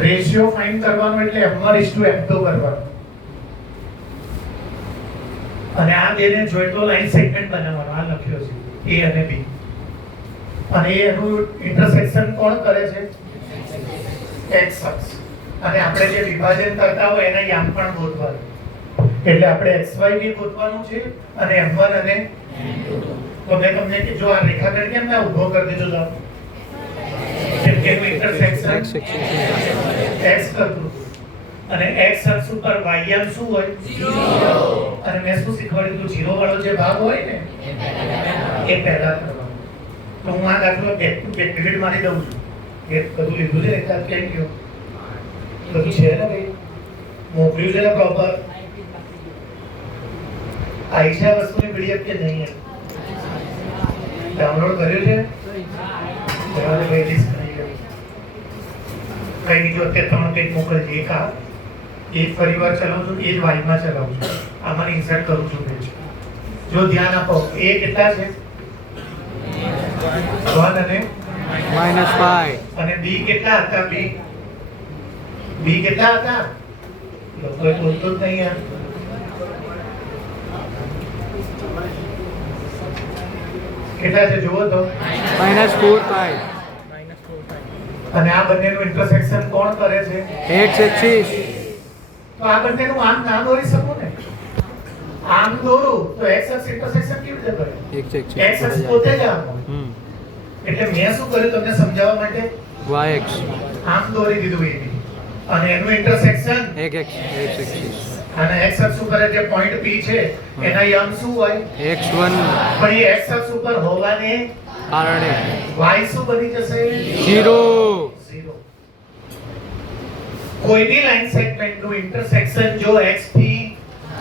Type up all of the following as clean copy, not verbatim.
Ratio find કરવાનો એટલે m1:m2 કરવાનો અને આ બેને જોઈતો લાઈન સેગમેન્ટ બનાવવાનો. આ લખ્યો છે A અને B અને એનું ઇન્ટરસેક્શન કોણ કરે છે? x અક્ષ. અને આપણે જે વિભાજન કરતા હોય એના યામ પણ ગોતવાનું. એટલે આપણે xy બી ગોતવાનું છે અને m1 અને તો મેં તમને કે જો આ રેખાખંડ કેમ ના ઊભો કરી દીધો તો કેમ કે ઇન્ટરસેક્શન x કરતું અને x અક્ષ ઉપર y યામ શું હોય? 0. અને મેં શું શીખવાડ્યું હતું? 0 વાળો જે ભાગ હોય ને એ પહેલા કરવાનો. તો હું આ દાખલો બેક ડિલીટ મારી દઉં છું. એ બધું લીધું છે એટલે કેમ ગયો બધું છે ને ભાઈ મોકલ્યું છે ને પ્રોપર આઈશા વસ્તુની પીડીએફ કે નહીં ડાઉનલોડ કર્યું છે બરાબર ભાઈ લિસ્ટ કરી ગયું કઈ નહીં જો અત્યારે ત્રણ પેજ મોકલજે એક આ એક ફરીવાર ચલાવું છું એ જ વાયમાં ચલાવું છું આમાં ઇન્સર્ટ કરું છું પેજ જો ધ્યાન આપો એ કેટલા છે 1 અને -5 અને b કેટલા હતા? b કેટલા હતા? લોકોએ બોલતું જ નહીં યાર. કેટલા છે જુઓ તો? -4π અને આ બંનેનું ઇન્ટરસેક્શન કોણ કરે છે? x axis. તો આ બંનેનું આમ ના દોરી શકું ને? આમ દોરું તો x અક્ષ ઇન્ટરસેક્શન કેવી રીતે કરે? x એક્સિસ x અક્ષ પોતે જ આમ એટલે મેં શું કર્યું તમને સમજાવવા માટે y એક્સ આમ દોરી દીધું એ અને એનું ઇન્ટરસેક્શન x એક્સિસ અને x અક્ષ ઉપર જે પોઈન્ટ P છે એના યામ શું હોય? x1 પણ એ x અક્ષ ઉપર હોવાને કારણે y શું બની જશે? 0. 0. કોઈ બી લાઈન સેગમેન્ટનું ઇન્ટરસેક્શન જો x થી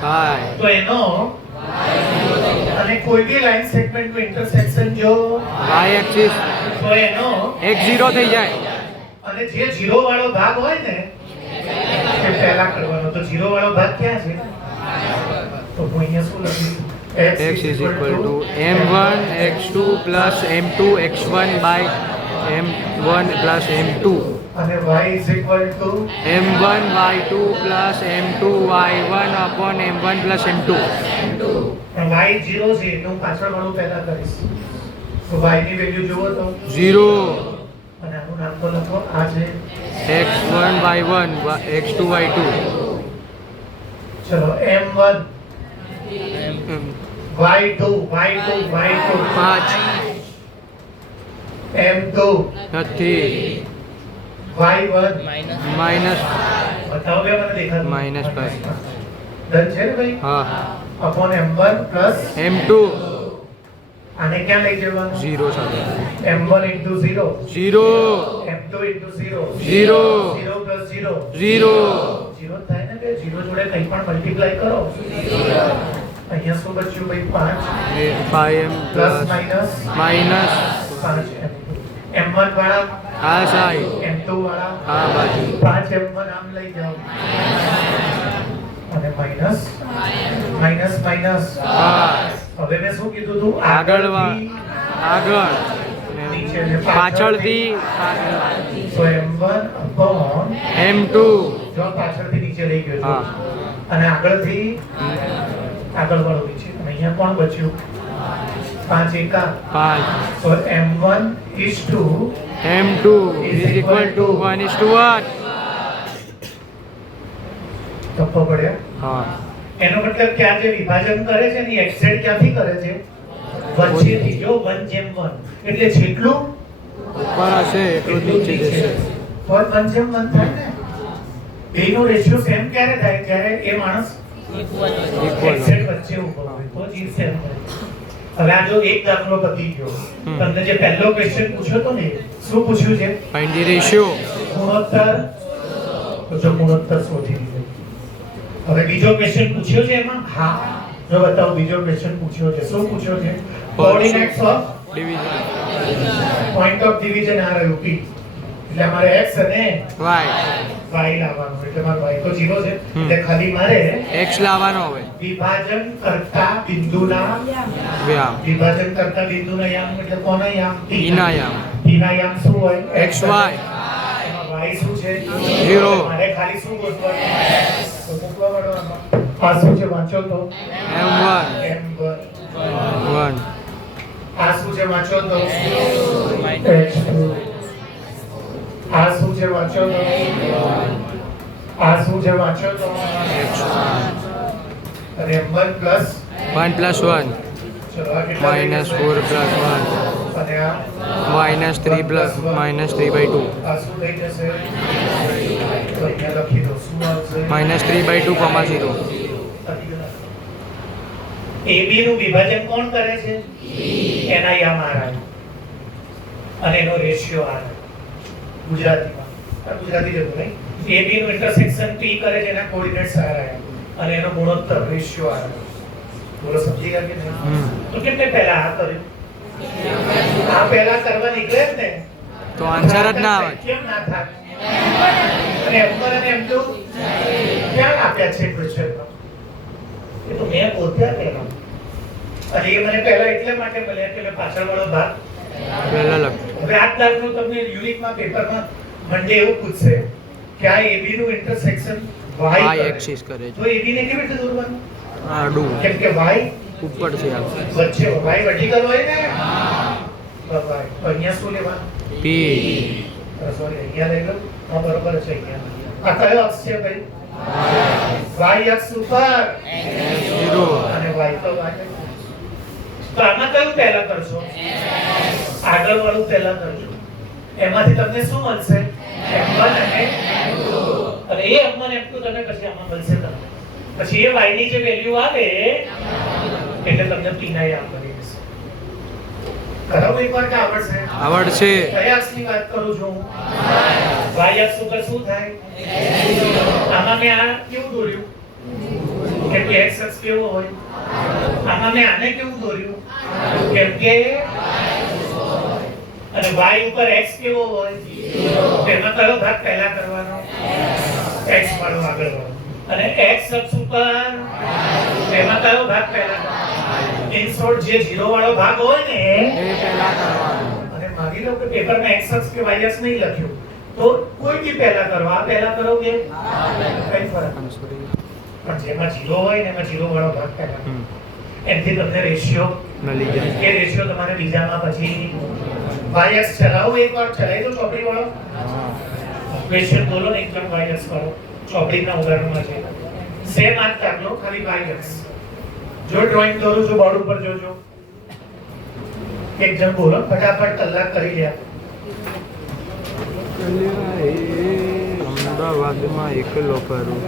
થાય તો એનો અને કોઈ બી લાઈન સેગમેન્ટનું ઇન્ટરસેક્શન જો y એક્સિસ તો એનો x0 થઈ જાય. અને જે 0 વાળો ભાગ હોય ને એ પહેલા કરવાનો. તો 0 વાળો ભાગ ક્યાં છે? તો હું અહીંયા શું લખીશ? x is equal to m1 x2 plus m2 x1 by m1 plus m2 અને y is equal to m1 y2 plus m2 y1 upon m1 plus m2. y 0 છે તો હું પાછળ વાળું પહેલા કરીશ. તો y ની વેલ્યુ જુઓ તો 0 અને આનું નામ તો લખો આ છે x1 y1 x2 y2 ચલો m1 y2 y2 5 m2 નથી y1 માઇનસ બતાવો બે મને દેખાતું -5 ડન છે ને ભાઈ હા અપોન m1 પ્લસ m2 આને ક્યાં લઈ જવાનું? 0 સાથે m1 into 0 0 m2 into 0 0 0 plus 0 0 0 થાય ને કે 0 જોડે કંઈ પણ મલ્ટીપ્લાય કરો અહીંયા શું બચ્યું ભાઈ 5 5m plus plus minus minus 5 m1 વાળા આ સાઈડ m2 વાળા આ બાજુ 5 m1 આમ લઈ જાઓ અને માઈનસ માઈનસ હવે મેં શું કીધું તું આગળ પાછળથી તો m1 upon m2 જો પાછળથી નીચે લઈ ગયો હા. અને આગળથી આગળ વાળો નીચે અને અહીંયા કોણ બચ્યું 5 એકા 5 તો m1 is to m2 is equal to 1:1. તપ્પો પડ્યા. હા એનો મતલબ કે આ જે વિભાજન કરે છે ને એક્ઝેટ ક્યાંથી કરે છે? વચ્ચેથી. જો 1:1 એટલે જેટલું ઉપર હશે એટલું નીચે જશે. તો 1:1 થાય ને. બેનો રેશિયો સેમ ક્યારે થાય? જ્યારે એ માણસ એક્ઝેટ વચ્ચે ઊભો હોય તો જ સેમ થાય. હવે આ જો એક દાખલો પતી ગયો. તમને જે પહેલો ક્વેશ્ચન પૂછ્યો તો ને શું પૂછ્યું છે? Find the ratio. ગુણોત્તર. તો જો ગુણોત્તર શોધી લીધો. હવે બીજો ક્વેશ્ચન પૂછ્યો છે એમાં? હા. જો બતાવો બીજો ક્વેશ્ચન પૂછ્યો છે. શું પૂછ્યો છે? Coordinates of division point of division આ રહ્યું P. એટલે અમારે x અને y y લાવવાનું. એટલે મારો y તો 0 છે. એટલે ખાલી મારે x લાવવાનો હવે વિભાજન કરતા બિંદુના વ્યામ યામ એટલે કોના યામ? p ના યામ p ના યામ શું હોય? xy y y શું છે 0. મારે ખાલી શું ગોતવાનું તો મૂકવા વાળો આમાં આ શું છે વાંચો તો M1 m1 1 આ શું છે વાંચો તો h2 આ શું છે વાંચો તો આ શું છે વાંચો તો અને m1 પ્લસ 1 plus 1 ચલો આ કેટલા minus 4 plus 1 અને આ minus 3 plus minus 3 by 2 આ શું થઈ જશે તો અહીંયા લખી દો શું આવશે minus 3 by 2 comma 0 AB નું વિભાજન કોણ કરે છે NI આર અને એનો રેશિયો આર ગુજરાતીમાં ગુજરાતી જેવું નહીં AB નું ઇન્ટરસેક્શન P કરે છે એના કોઓર્ડિનેટ્સ આર અને એનો ગુણોત્તર રેશિયો આર બોલો સમજી ગયા કે નહીં તો કેમ પહેલા આ કર્યું આ પહેલા કરવા નીકળે જ ને તો આન્સર જ ના આવે કેમ ના થાય અને M1 અને M2 ક્યાં આપ્યા છે ક્વેશ્ચનમાં એ તો મેં પોતે પહેલા અને એ મને પહેલા એટલે માટે મળ્યા કે મેં પાછળવાળો ભાગ પહેલા લખ હવે આ દાખલો તમને યુનિટમાં પેપરમાં મંડે એવું પૂછશે કે આ AB નું ઇન્ટરસેક્શન y y કરે. axis કરે તો છે AB ને કેવી રીતે દોરવાનું આડું કેમ કે y ઉપરથી આવશે વચ્ચે y વર્ટિકલ હોય ને બરાબર તો અહીંયા શું લેવાનું p સોરી અહીંયા લઈ લો હા બરોબર છે અહીંયા આ કયો અક્ષ છે ભાઈ y અક્ષ ઉપર f0 અને y તો y તો આમાં કયું પહેલા કરશો આગળ વાળું પહેલા કરજો એમાંથી તમને શું મળશે m1 અને અને એ m1 m2 તમને પછી આમાં મળશે તમને પછી એ y ની જે વેલ્યુ આવે એટલે તમને p ના યાદ કરી દેશે કરાવો એકવાર કે આવડશે આવડશે કયા અક્ષની વાત કરું છું y અક્ષ ઉપર શું થાય આમાં મેં આ કેવું દોર્યું કેમ કે x અક્ષ કેવો હોય આમાં મેં આને કેવું દોર્યું કેમ કે અને y ઉપર x કેવો હોય તેમાં કયો ભાગ પહેલા કરવાનો x વાળો આગળ વાળો અને x અક્ષ ઉપર તેમાં કયો ભાગ પહેલા ઇન શોર્ટ જે 0 વાળો ભાગ હોય ને એ પહેલા કરવાનો અને માની લો કે પેપરમાં x અક્ષ કે y અક્ષ નહીં લખ્યું તો કોઈ બી પહેલા કરો આ પહેલા કરો કે કઈ ફરક પણ જેમાં 0 હોય ને એમાં 0 વાળો ભાગ પહેલા એનાથી તમને રેશિયો મળી જાય એ રેશિયો તમારે બીજામાં પછી y અક્ષ ચલાવો એકવાર ચલાવી દો ચોપડી વાળો ક્વેશ્ચન બોલો ને એકદમ y અક્ષ વાળો ચોપડીના ઉદાહરણમાં છે સેમ આ દાખલો ખાલી y અક્ષ જો ડ્રોઈંગ દોરું છું બોર્ડ ઉપર જોજો એક જણ બોલો ફટાફટ કલાક કરી લે અમદાવાદમાં એકલો કરું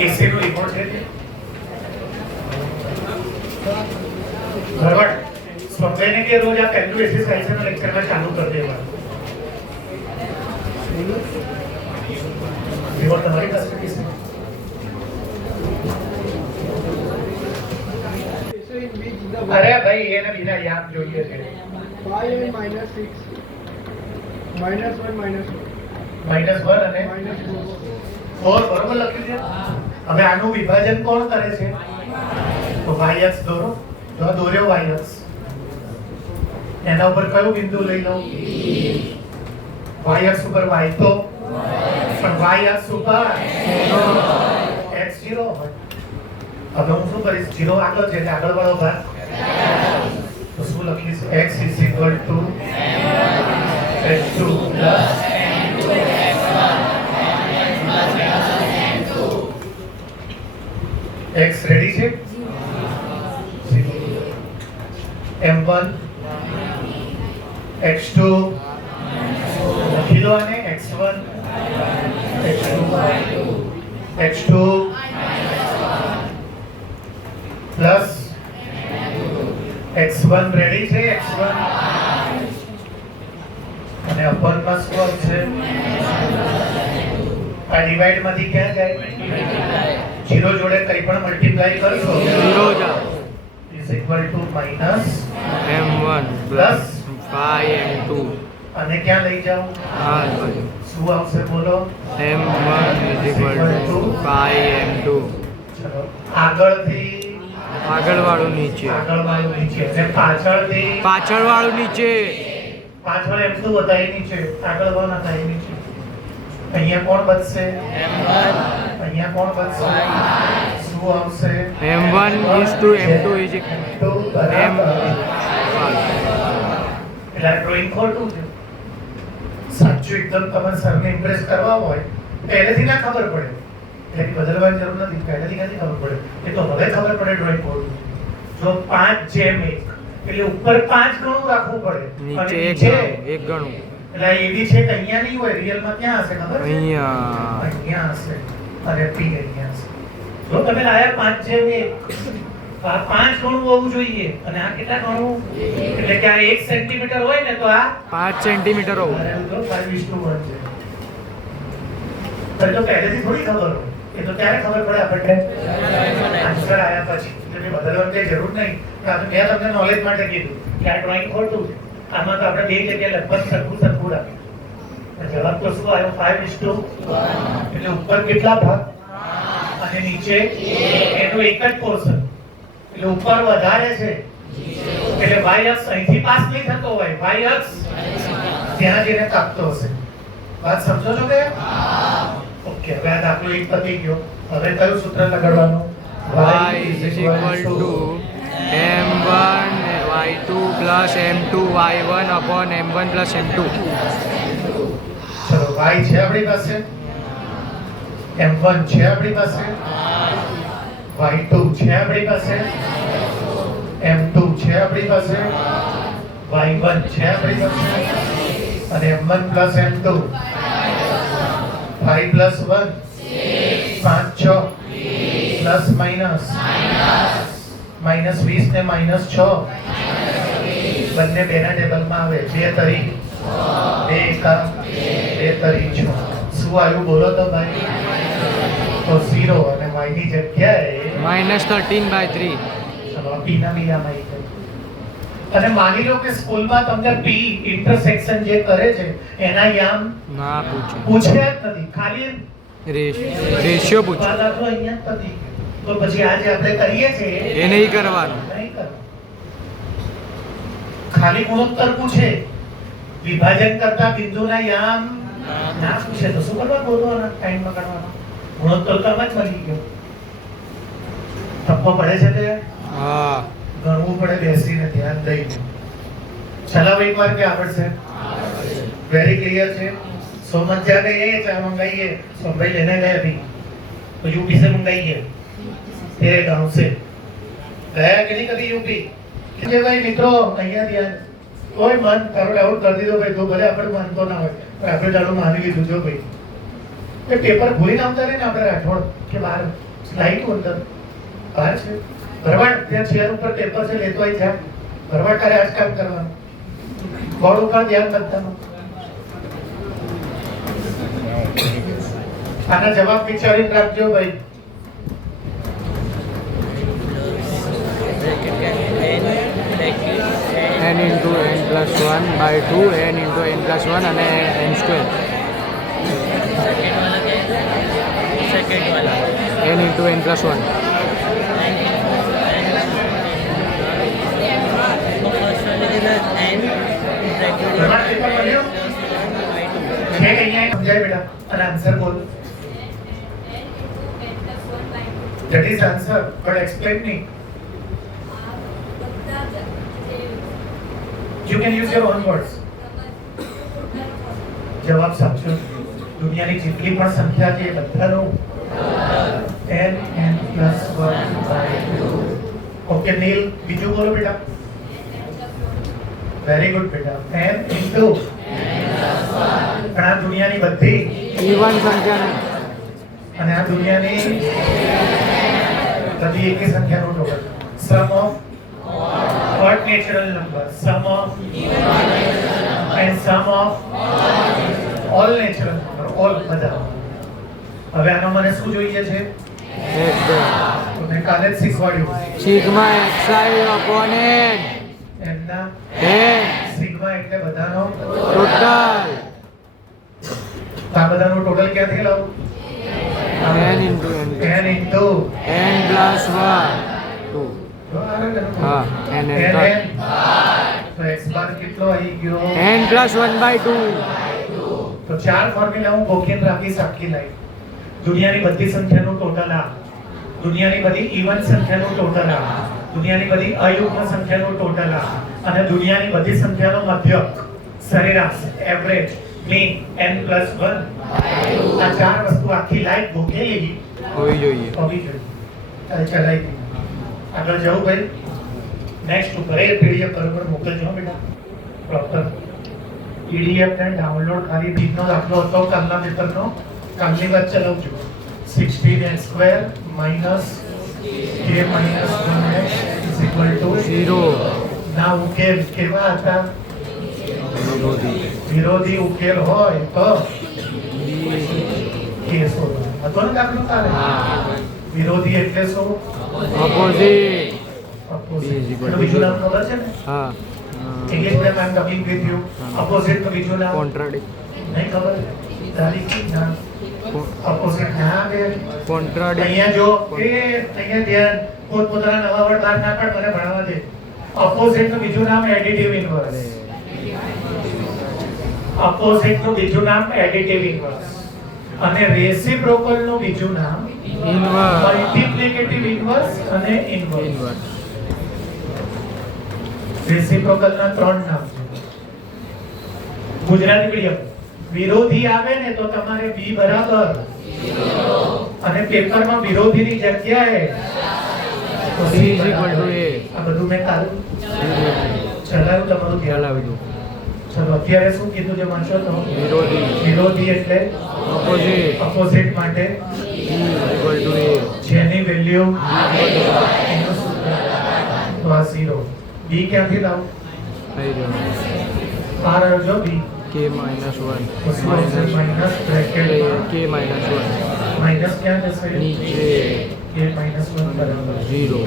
એસી નો રિપોર્ટ છે બરાબર સમજાઈને કે રોજ આ પહેલું એક્સરસાઇઝ નો લેક્ચરમાં ચાલુ કરી દેવાનું રિપોર્ટ તમારી પાસે છે અરે ભાઈ એને બીના યાદ જોઈએ છે -5 and -6 -1 -1 અને -4 બરોબર લખ્યું છે હવે આનું વિભાજન કોણ કરે છે તો y અક્ષ દોરો તો આ દોર્યો y અક્ષ એના ઉપર કયું બિંદુ લઈ લો y અક્ષ ઉપર y તો પણ y અક્ષ ઉપર x0 હોય હવે હું શું કરીશ 0 આગળ છે એટલે આગળ વાળો ભાગ તો શું લખીશ x x2 x રેડી છે m1 x2 લખી લો અને x1 x2 plus x1 ready છે x1 અને અપરમાં શું આવશે આ ડિવાઇડ માંથી ક્યાં જાય 0 જોડે કંઈ પણ મલ્ટીપ્લાય કરશો 0 જા is equal to minus m1 plus 5m2 અને ક્યાં લઈ જાઓ આ બાજુ શું આવશે બોલો m1 is equal to 5m2 ચલો આગળથી આગળવાળું નીચે, આગળવાળું નીચે અને પાછળથી પાછળવાળું નીચે, પાછળ એમ શું હતા એ નીચે, આગળ કોણ હતા એ નીચે. અહીંયા કોણ બચશે? અહીંયા કોણ બચશે? શું આવશે? m1 is to m2 is તો બરાબર. m. એટલે ડ્રોઈંગ ખોટું છે. સાચું એકદમ તમે સરને ઇમ્પ્રેસ કરવા હોય પહેલેથી ના ખબર પડે, એટલે બદલવાની જરૂર નથી, પહેલેથી ક્યાંથી ખબર પડે? એ તો હવે ખબર પડે ડ્રોઈંગ ખોટું છે. જો 5:1 એટલે ઉપર 5 ગણું રાખવું પડે નીચે અને એક ગણું એટલે એવી છે કે અહીંયા નહીં હોય, રિયલમાં ક્યાં હશે ખબર છે? અહીંયા. અહીંયા હશે અને પી અહીંયા હશે. જો તમે લાયા 5:1 આ 5 ગણું હોવું જોઈએ અને આ કેટલા ગણું? એટલે કે આ 1 સેન્ટીમીટર હોય ને તો આ 5 સેન્ટીમીટર હોવું. અરે તો 5:1 છે. તો પહેલેથી થોડી ખબર હોય, એ તો ક્યારે ખબર પડે આપણને? આન્સર આયા પછી. એટલે બદલવાની કઈ જરૂર નહીં. મેં તમને નોલેજ માટે કીધું કે આ ડ્રોઈંગ ખોટું છે. આમાં તો આપણે બે જગ્યાએ લગભગ સરખું રાખ્યું. જવાબ તો શું આવ્યો? 5:1. એટલે ઉપર કેટલા ભાગ અને નીચે એનો એક જ પોર્શન. એટલે ઉપર વધારે છે એટલે y અક્ષ અહીંથી પાસ નહીં થતો હોય, y અક્ષ ત્યાં જઈને કાપતો હશે. વાત સમજો છો કે? ઓકે, હવે આ દાખલો એક પતી ગયો. હવે કયું સૂત્ર લગાડવાનું? y is equal to m1 y2 plus m2 y1 upon m1 plus m2. ચલો, y છે આપણી પાસે, m1 છે આપણી પાસે, y2 છે આપણી પાસે, m2 છે આપણી પાસે, y1 છે આપણી પાસે અને m1 plus m2 5 plus 1 5 6 plus minus -20 ને -6 બંને બેના ટેબલમાં આવે. 2 તરી 2 એકા 2 તરી 6. શું આવ્યું બોલો તો ભાઈ? તો 0 અને y ની જગ્યાએ -13/3. ચલો p ના બીજામાં આવી ગયું. અને માની લો કે સ્કૂલમાં તમને p ઇન્ટરસેક્શન જે કરે છે એના યામ ના પૂછો, પૂછ્યા જ નથી, ખાલી રેશિયો પૂછો. આ દાખલો અહીંયા જ પતી ગયો. તો પછી આજે આપણે કરીએ છીએ એ નહીં કરવાનું. નહીં કરવાનું. ખાલી ગુણોત્તર પૂછે, વિભાજન કરતા બિંદુના યામ ના પૂછે તો શું કરવા બોલવાના? ટાઈમમાં કાઢવાના. ગુણોત્તર તો આમાં જ મળી ગયો. ટપ્પો પડે છે તે હા, ગણવું પડે બેસીને ધ્યાન દઈને. ચલાવો એકવાર કે આવડશે? વેરી ક્લિયર છે. सोमन जा गए चाय मंगाइए, सोमभाई लेने गए अभी तो यूपी से मंगाइए तेरे गांव से. गया कि नहीं कभी यूपी? જે ભાઈ મિત્રો અહીંયા ધ્યાન કોઈ મન તારો ડાઉટ કરી દીધો ભાઈ, તો ભલે આપણે માનતો ના હોય પણ આપણે તારું માની લીધું. જો ભાઈ એ પેપર ભૂલીને આવતા રહે ને આપણે રાઠોડ કે બહાર લાઈટ અંદર બહાર છે ભરવાડ, ત્યાં ચેર ઉપર પેપર છે લેતો આવી જા ભરવાડ, તારે આજ કામ કરવાનું. બોર્ડ ઉપર ધ્યાન બધાનું. આના જવાબ વિચારીને રાખજો ભાઈ. n into n plus 1 by 2 n into n plus 1 અને n square. n into n plus 1. ભરવાડ પેપર મળ્યો છે કે અહીંયા સમજાય બેટા અને આન્સર બોલ. That is answer, but explain me. You can use your own words. જવાબ સાચો. દુનિયાની જેટલી પણ સંખ્યા છે એ બધાનો n n plus 1/2. ઓકે નીલ, બીજું બોલો બેટા. વેરી ગુડ બેટા. n into પણ આ દુનિયાની બધી ઇવન સંખ્યાનું અને આ દુનિયાની બધી એકી સંખ્યાનો total. Sum of what natural number? Sum of and sum of all natural number, all બધા. હવે આનો મને શું જોઈએ છે? તો મેં કાલે જ શીખવાડ્યું સિગ્મા xi upon n એમના n સિગ્મા એટલે બધાનો ટોટલ આ બધાનો ટોટલ ક્યાંથી લાવું? n into n n into n plus 1 2 કે હા, n તો x બાર કેટલો આવી ગયો n પ્લસ 1/2 તો ચાર ફોર્મ્યુલા હું ગોખીને રાખીશ આખી લાઈફ દુનિયાની બધી સંખ્યાનું ટોટલ આ દુનિયાની બધી ઇવન સંખ્યાનું ટોટલ આ દુનિયાની બધી અયુગ્મ સંખ્યાનું ટોટલ આ અને દુનિયાની બધી સંખ્યાનો મધ્યક સરેરાશ એવરેજ મીન n + 1 આ ચાર વસ્તુ આખી લાઈફ ગોખેલી હોવી જોઈએ. હોવી જોઈએ. ચાલ ચલાઈ દી. આગળ જવું ભાઈ નેક્સ્ટ ઉપર એ પીડીએફ બરોબર મોકલજો બેટા પ્રોપર પીડીએફ ને ડાઉનલોડ ખાલી બીજનો દાખલો હતો કાલના પેપરનો કાલની વાત ચલાવજો 16x² - k - 1x = 0 ના ઉકેલ કેવા હતા વિરોધી વિરોધી ઉકેલ હોય તો b કે શોધો હતો ને દાખલો તારે હા વિરોધી એટલે શું opposite Opposite. B is equal એનું to બીજું નામ zero. ખબર છે ને હા ઇંગ્લિશ મેં I am talking with you opposite નું બીજું નામ કોન્ટ્રાડિક્ટ નહીં ખબર તારી ના ઓપોઝિટ ના આવે કોન્ટ્રાડિક્ટ અહીંયા જો કે અહીંયા ધ્યાન પોતપોતાના નવા વર્ડ બહાર ના પાડ મને ભણાવવા દે ઓપોઝિટ નું બીજું નામ એડિટિવ ઇન્વર્સ ઓપોઝિટ નું બીજું નામ એડિટિવ ઇન્વર્સ અને રેસિપ્રોકલ નું બીજું નામ ઇન્વર્સ મલ્ટીપ્લિકેટિવ ઇન્વર્સ અને ઇન્વર્સ ઇન્વર્સ રેસિપ્રોકલ ના ત્રણ નામ છે ગુજરાતી મીડિયમ વિરોધી આવે ને તો તમારે b બરાબર અને પેપરમાં વિરોધીની જગ્યાએ તો c c is equal to a આ બધું મેં કાઢું ચલાવ્યું તમારું ધ્યાન ખ્યાલ આવી ગયું. ચલો અત્યારે શું કીધું જે વાંચો તો વિરોધી વિરોધી એટલે ઓપોઝિટ ઓપોઝિટ માટે b is equal to a જેની વેલ્યુ તો આ 0 b ક્યાંથી લાવું થઈ ગયો બહાર આવ્યો જો b k - 1 minus bracket k - 1 minus ક્યાં જશે નીચે કે -1 બરાબર 0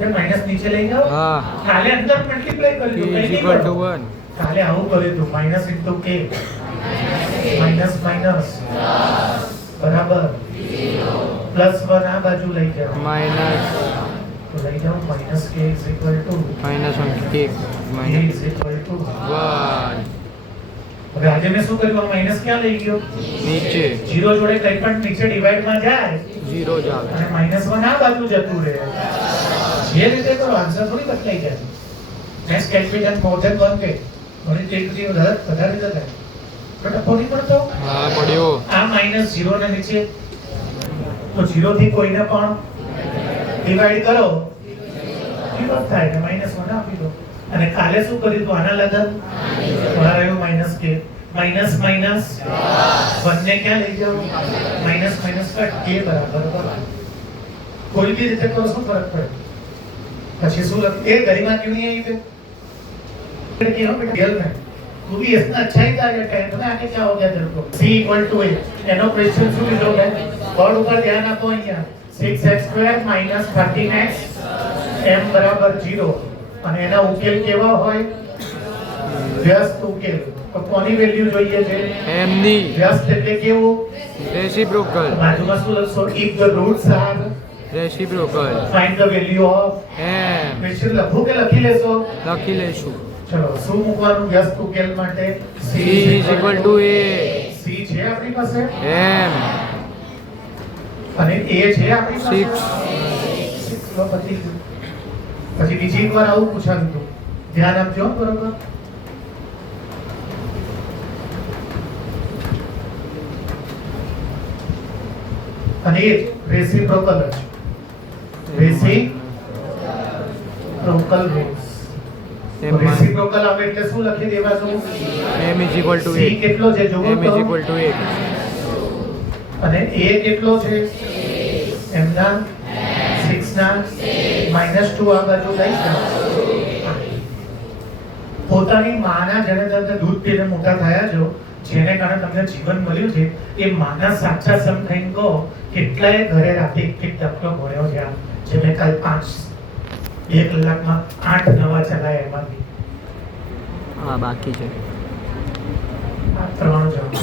એ માઇનસ નીચે લઈ જાઓ હા કાલે અંદર મલ્ટીપ્લાય k કરી દો is equal to 1 કાલે આવું કર્યું તું માઇનસ ઇન્ટુ કે માઇનસ માઇનસ બરાબર પ્લસ 1 આ બાજુ લઈ જાઓ માઇનસ તો લઈ જાઓ માઇનસ કે is equal to minus 1 k કે માઇનસ ઇઝ ઇક્વલ ટુ 1 હવે આજે મેં શું કર્યું માઇનસ ક્યાં લઈ ગયો નીચે 0 જોડે કંઈ પણ નીચે ડિવાઇડ માં જાય 0 જ આવે અને -1 આ બાજુ જતું રહે જે રીતે કરો આન્સર થોડી બદલાઈ જાય નેક્સ્ટ કેલ્ક્યુલેશન મોર ધેન 1 કે થોડી ટેકથી વધારે જતા બટ અપોની પડતો હા પડ્યો આ -0 ને નીચે તો 0 થી કોઈને પણ ડિવાઇડ કરો 0 થાય ને -1 આપી દો અને કાલે શું કર્યું તો આના લગન બહાર આવ્યું માઇનસ કે માઇનસ માઇનસ 1 ને ક્યાં લઈ જાઓ માઇનસ માઇનસ કટ કે બરાબર કોઈ भी રીતે કરો શું ફરક પડે પછી શું લખ એ ગરિમા क्यों नहीं आई पे कि हम रियल में तू भी इतना अच्छा ही कार्य कर रहा है आगे क्या हो गया तेरे को c इक्वल टू a एनो क्वेश्चन શું લીધો है બોર્ડ ઉપર ધ્યાન આપો અહીંયા 6x² - 13x m બરાબર 0 અને એના ઉકેલ કેવા હોય વ્યસ્ત ઉકેલ તો કોની વેલ્યુ જોઈએ છે m ની વ્યસ્ત એટલે કેવું રેસિપ્રોકલ બાજુમાં શું લખશો if the roots are reciprocal find the value of m question લખો કે લખી લેશો લખી લઈશું ચલો શું મૂકવાનું વ્યસ્ત ઉકેલ માટે c is equal to a c છે આપણી પાસે m અને a છે આપણી પાસે 6 તો પછી બીજી એકવાર આવું પૂછાયું હતું ધ્યાન આપજો બરોબર અને એ રેસિપ્રોકલ જ રેસિપ્રોકલ રૂલ્સ રેસિપ્રોકલ આવે એટલે શું લખી દેવાનું m is equal to c a કેટલો છે જોવો m is તો equal to a અને a કેટલો છે m ના 6 ના -2 આ બાજુ લઈ જાઓ પોતાની માના જેને તમે દૂધ પીને મોટા થયા છો જેને કારણે તમને જીવન મળ્યું છે એ માના સાચા સમથિંગ કહો કેટલાય ઘરે રાતે એક દાખલો ભણ્યો છે આ જે મેં કાલ 2 કલાકમાં 8 નવા ચલાયા એમાંથી હા બાકી છે આ 3 જવાબ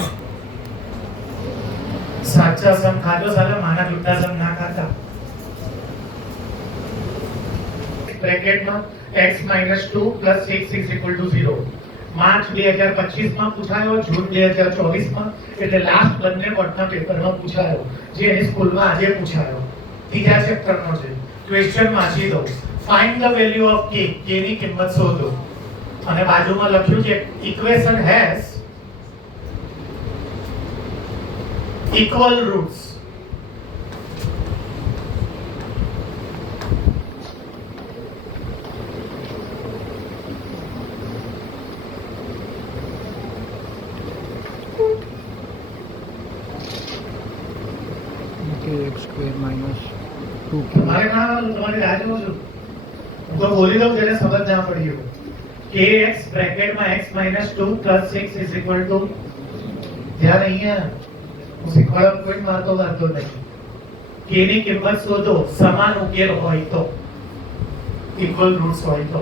સાચા સમ ખાજો સાલા માના જુઠ્ઠા સમ ના ખાતા બ્રેકેટમાં x - 2 + 6 = 0. માર્ચ 2025 માં પૂછાયો, જૂન 2024 માં, એટલે લાસ્ટ બંને બોર્ડના પેપરમાં પૂછાયો, જે એની સ્કૂલમાં આજે પૂછાયો. ત્રીજા ચેપ્ટરનો છે. ક્વેશ્ચન વાંચી દો. Find the value of k, k ની કિંમત શોધો. અને બાજુમાં લખ્યું છે equation has equal roots. x square minus 2k. તમારે ના તમારી રાહ જોઉં છું. હું તો બોલી દઉં જેને સમજ ના પડી હોય. kx બ્રેકેટમાં x - 2 + 6 = ધ્યાન અહીંયા હું શીખવાડવા કોઈ મારતો નહીં. k ની કિંમત શોધો સમાન ઉકેલ હોય તો, ઇક્વલ રૂટ્સ હોય તો.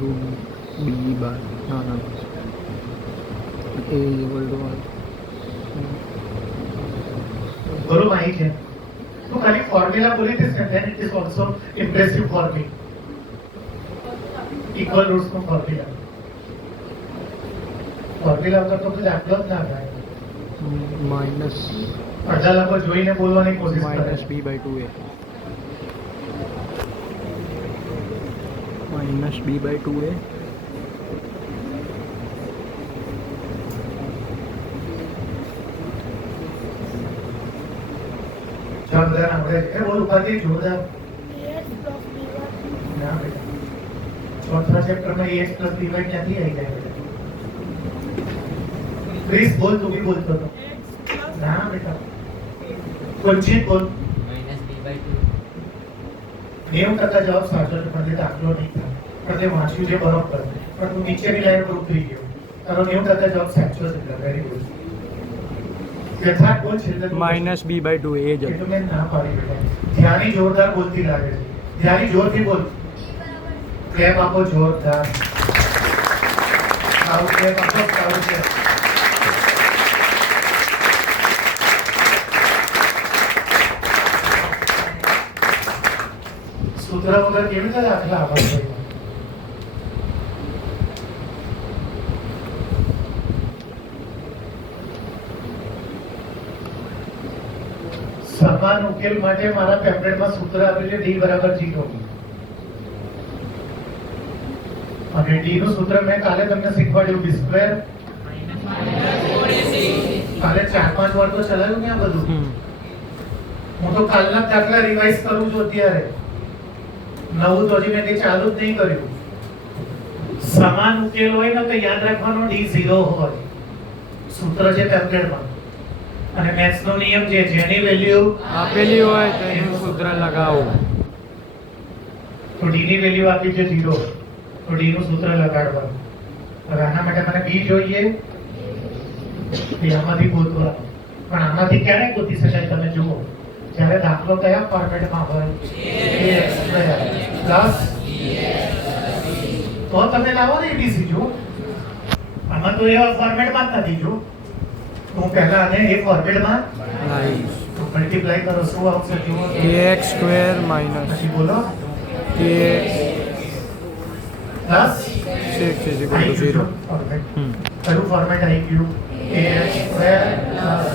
Root b by no. A equal to 1. બરોબર આવી છે. તું ખાલી ફોર્મ્યુલા બોલી દેસ ને, then it is also impressive for me. Equal roots નો ફોર્મ્યુલા વગર તો કોઈ દાખલો જ ના થાય. minus અડધા લોકો જોઈને બોલવાની કોશિશ કરે. b by 2a minus b by 2a જોરદાર આપણે એ બોલ ઉપાધિ જોરદાર. ax plus by ના બેટા, ચોથા ચેપ્ટરમાં ax plus by ક્યાંથી આવી જાય બેટા? પ્લીઝ બોલ, તું બી બોલતો હતો. ના બેટા, કોચિત બોલ. -2 જવાબ સાચો છે, પણ તે દાખલો નહીં થાય. પણ તે વાંચ્યું છે બરોબર, પણ તું નીચેની લાઈન પર ઉતરી ગયો. તારો 90% જવાબ સાચો છે. Very good. યથાર્થ બોલ છે. minus b by 2a જ એ તો મેં ના પાડી બેટા. ધ્યાની જોરદાર બોલતી લાગે છે. ધ્યાની જોરથી બોલ. ક્લેપ આપો જોરદાર. આવું ક્લેપ આપો, આવું ક્લેપ. સૂત્ર વગર કેવી રીતે દાખલા આપવા? સમાન ઉકેલ માટે મારા પેમ્પલેટમાં સૂત્ર આપ્યું છે d = 0. અને d નું સૂત્ર મેં કાલે તમને શીખવાડ્યું, b². કાલે 4-5 વાર તો ચલાવ્યું ને આ બધું. હું તો કાલના દાખલા રિવાઇઝ કરું છું અત્યારે. નવું તો હજી મેં કંઈ ચાલુ જ નહીં કર્યું. સમાન ઉકેલ હોય ને તો યાદ રાખવાનો d 0 હોય. સૂત્ર છે પેમ્પલેટમાં. અને મેથ્સ નો નિયમ છે, જેની વેલ્યુ આપેલી હોય તો એનું સૂત્ર લગાવો. તો d ની વેલ્યુ આપી છે 0, તો d નું સૂત્ર લગાડવાનું. હવે આના માટે મને b જોઈએ, એ આમાંથી ગોતવાનું. પણ આમાંથી ક્યારે ગોતી શકાય તમે જુઓ, જ્યારે દાખલો કયા ફોર્મેટમાં હોય, ax² પ્લસ તો તમે લાવો ને abc. જો આમાં તો એવા ફોર્મેટમાં જ નથી. જો હું પહેલા આને એ ફોર્મેટમાં લાવીશ. તો મલ્ટીપ્લાય કરો, શું આવશે જુઓ. ax square minus પછી બોલો ax plus 6 is equal to 0. કયું ફોર્મેટ આવી ગયું? ax² plus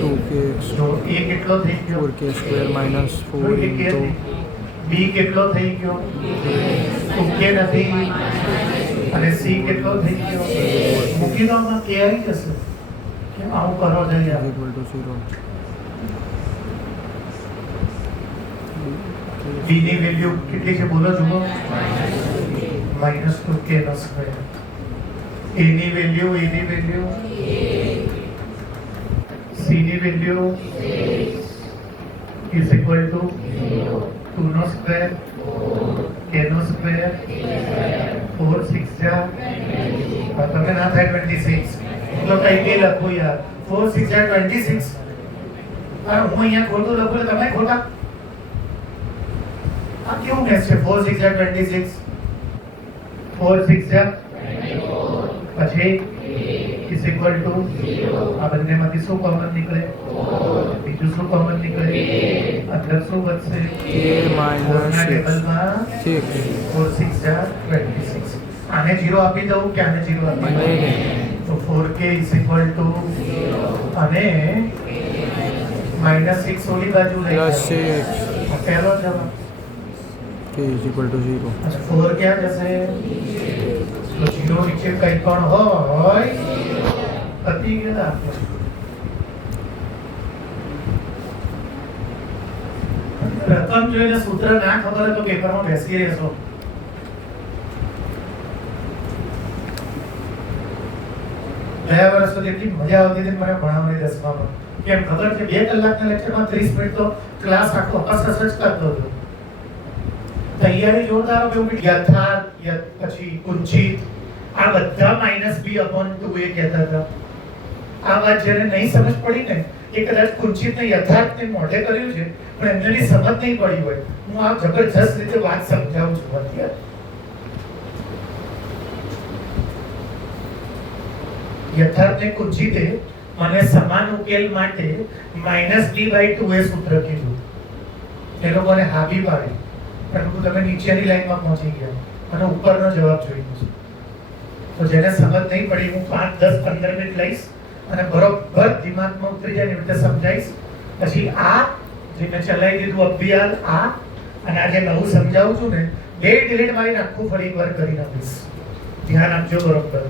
2kx જો a કેટલો થઈ ગયો? 4k square minus 4 into b કેટલો થઈ ગયો? 2k નથી. અને c કેટલો થઈ ગયો? મૂકી દો, આમાં k આવી જશે. કેમ આવું કરો છો યાર? is equal to 0. b ની વેલ્યુ કેટલી છે બોલો જુઓ. -2k નો સ્ક્વેર. a ની વેલ્યુ c ની વેલ્યુ is equal to 2 નો સ્ક્વેર, k નો સ્ક્વેર, 4 6 જા તમે ના થાય 26. તો કઈ બી લખો યાર. 4 6 જા 26. આ હું અહીંયા ખોટું લખું એટલે તમે ખોટા. આ કેવું મેચ છે? 4 6 જા 26, 4 6 જા પછી ઇઝ ઇક્વલ ટુ આ બંનેમાંથી શું કોમન નીકળે? બીજું શું કોમન નીકળે? અંદર શું વધશે? a ફોરના minus 6 ટેબલમાં 6 4 6 are 26. આને 0 આપી દઉં કે આને 0 આપી દઉં? તો 4k ઇઝ ઇક્વલ ટુ અને -6 ઓલી બાજુ લઈ plus જાઓ. 6 આ પહેલો જવાબ. k is equal to 0. અને 4 ક્યાં જશે? તો 0 નીચે કંઈ પણ હોય પતી ગયા આપણે. રકમ જોઈને સૂત્ર ના ખબર હોય તો પેપરમાં બેસી રહેશો. ગયા વર્ષ સુધી એટલી મજા આવતી હતી મને ભણાવવાની 10માં. કેમ ખબર છે? 2 કલાકના લેક્ચરમાં 30 મિનિટ તો ક્લાસ આખો હસ જ કરતો હતો. તૈયારી જોરદાર હોય એવું યથાર્થ પછી કુંચિત આ બધા -b/2 એ કહેતા હતા. આ વાત જેને નહીં સમજ પડી ને એ કદાચ કુંચિત ને યથાર્થ ને મોઢે કર્યું છે પણ એમની સમજ નહીં પડી હોય. હું આ જબરજસ્ત રીતે વાત સમજાવું છું અત્યારે. યથાર્થ ને કુંચિતે મને સમાન ઉકેલ માટે -b/2 એ સૂત્ર કીધું. એ લોકોને હાબી પાડી પરંતુ તમે નીચેની લાઈનમાં પહોંચી ગયા. મને ઉપરનો જવાબ જોઈએ છે. તો જેને સમજ નહીં પડી હું 5 10 15 મિનિટ લઈશ અને બરોબર દિમાગમાં ઉતરી જાય એવી રીતે સમજાઈશ. પછી આ જે મેં ચલાવી દીધું અભ્યાસ આ અને આજે નવું સમજાવું છું ને 2 ડિલીટ મારીને આખું ફરી એકવાર કરી નાખીશ. ધ્યાન આપજો બરોબર.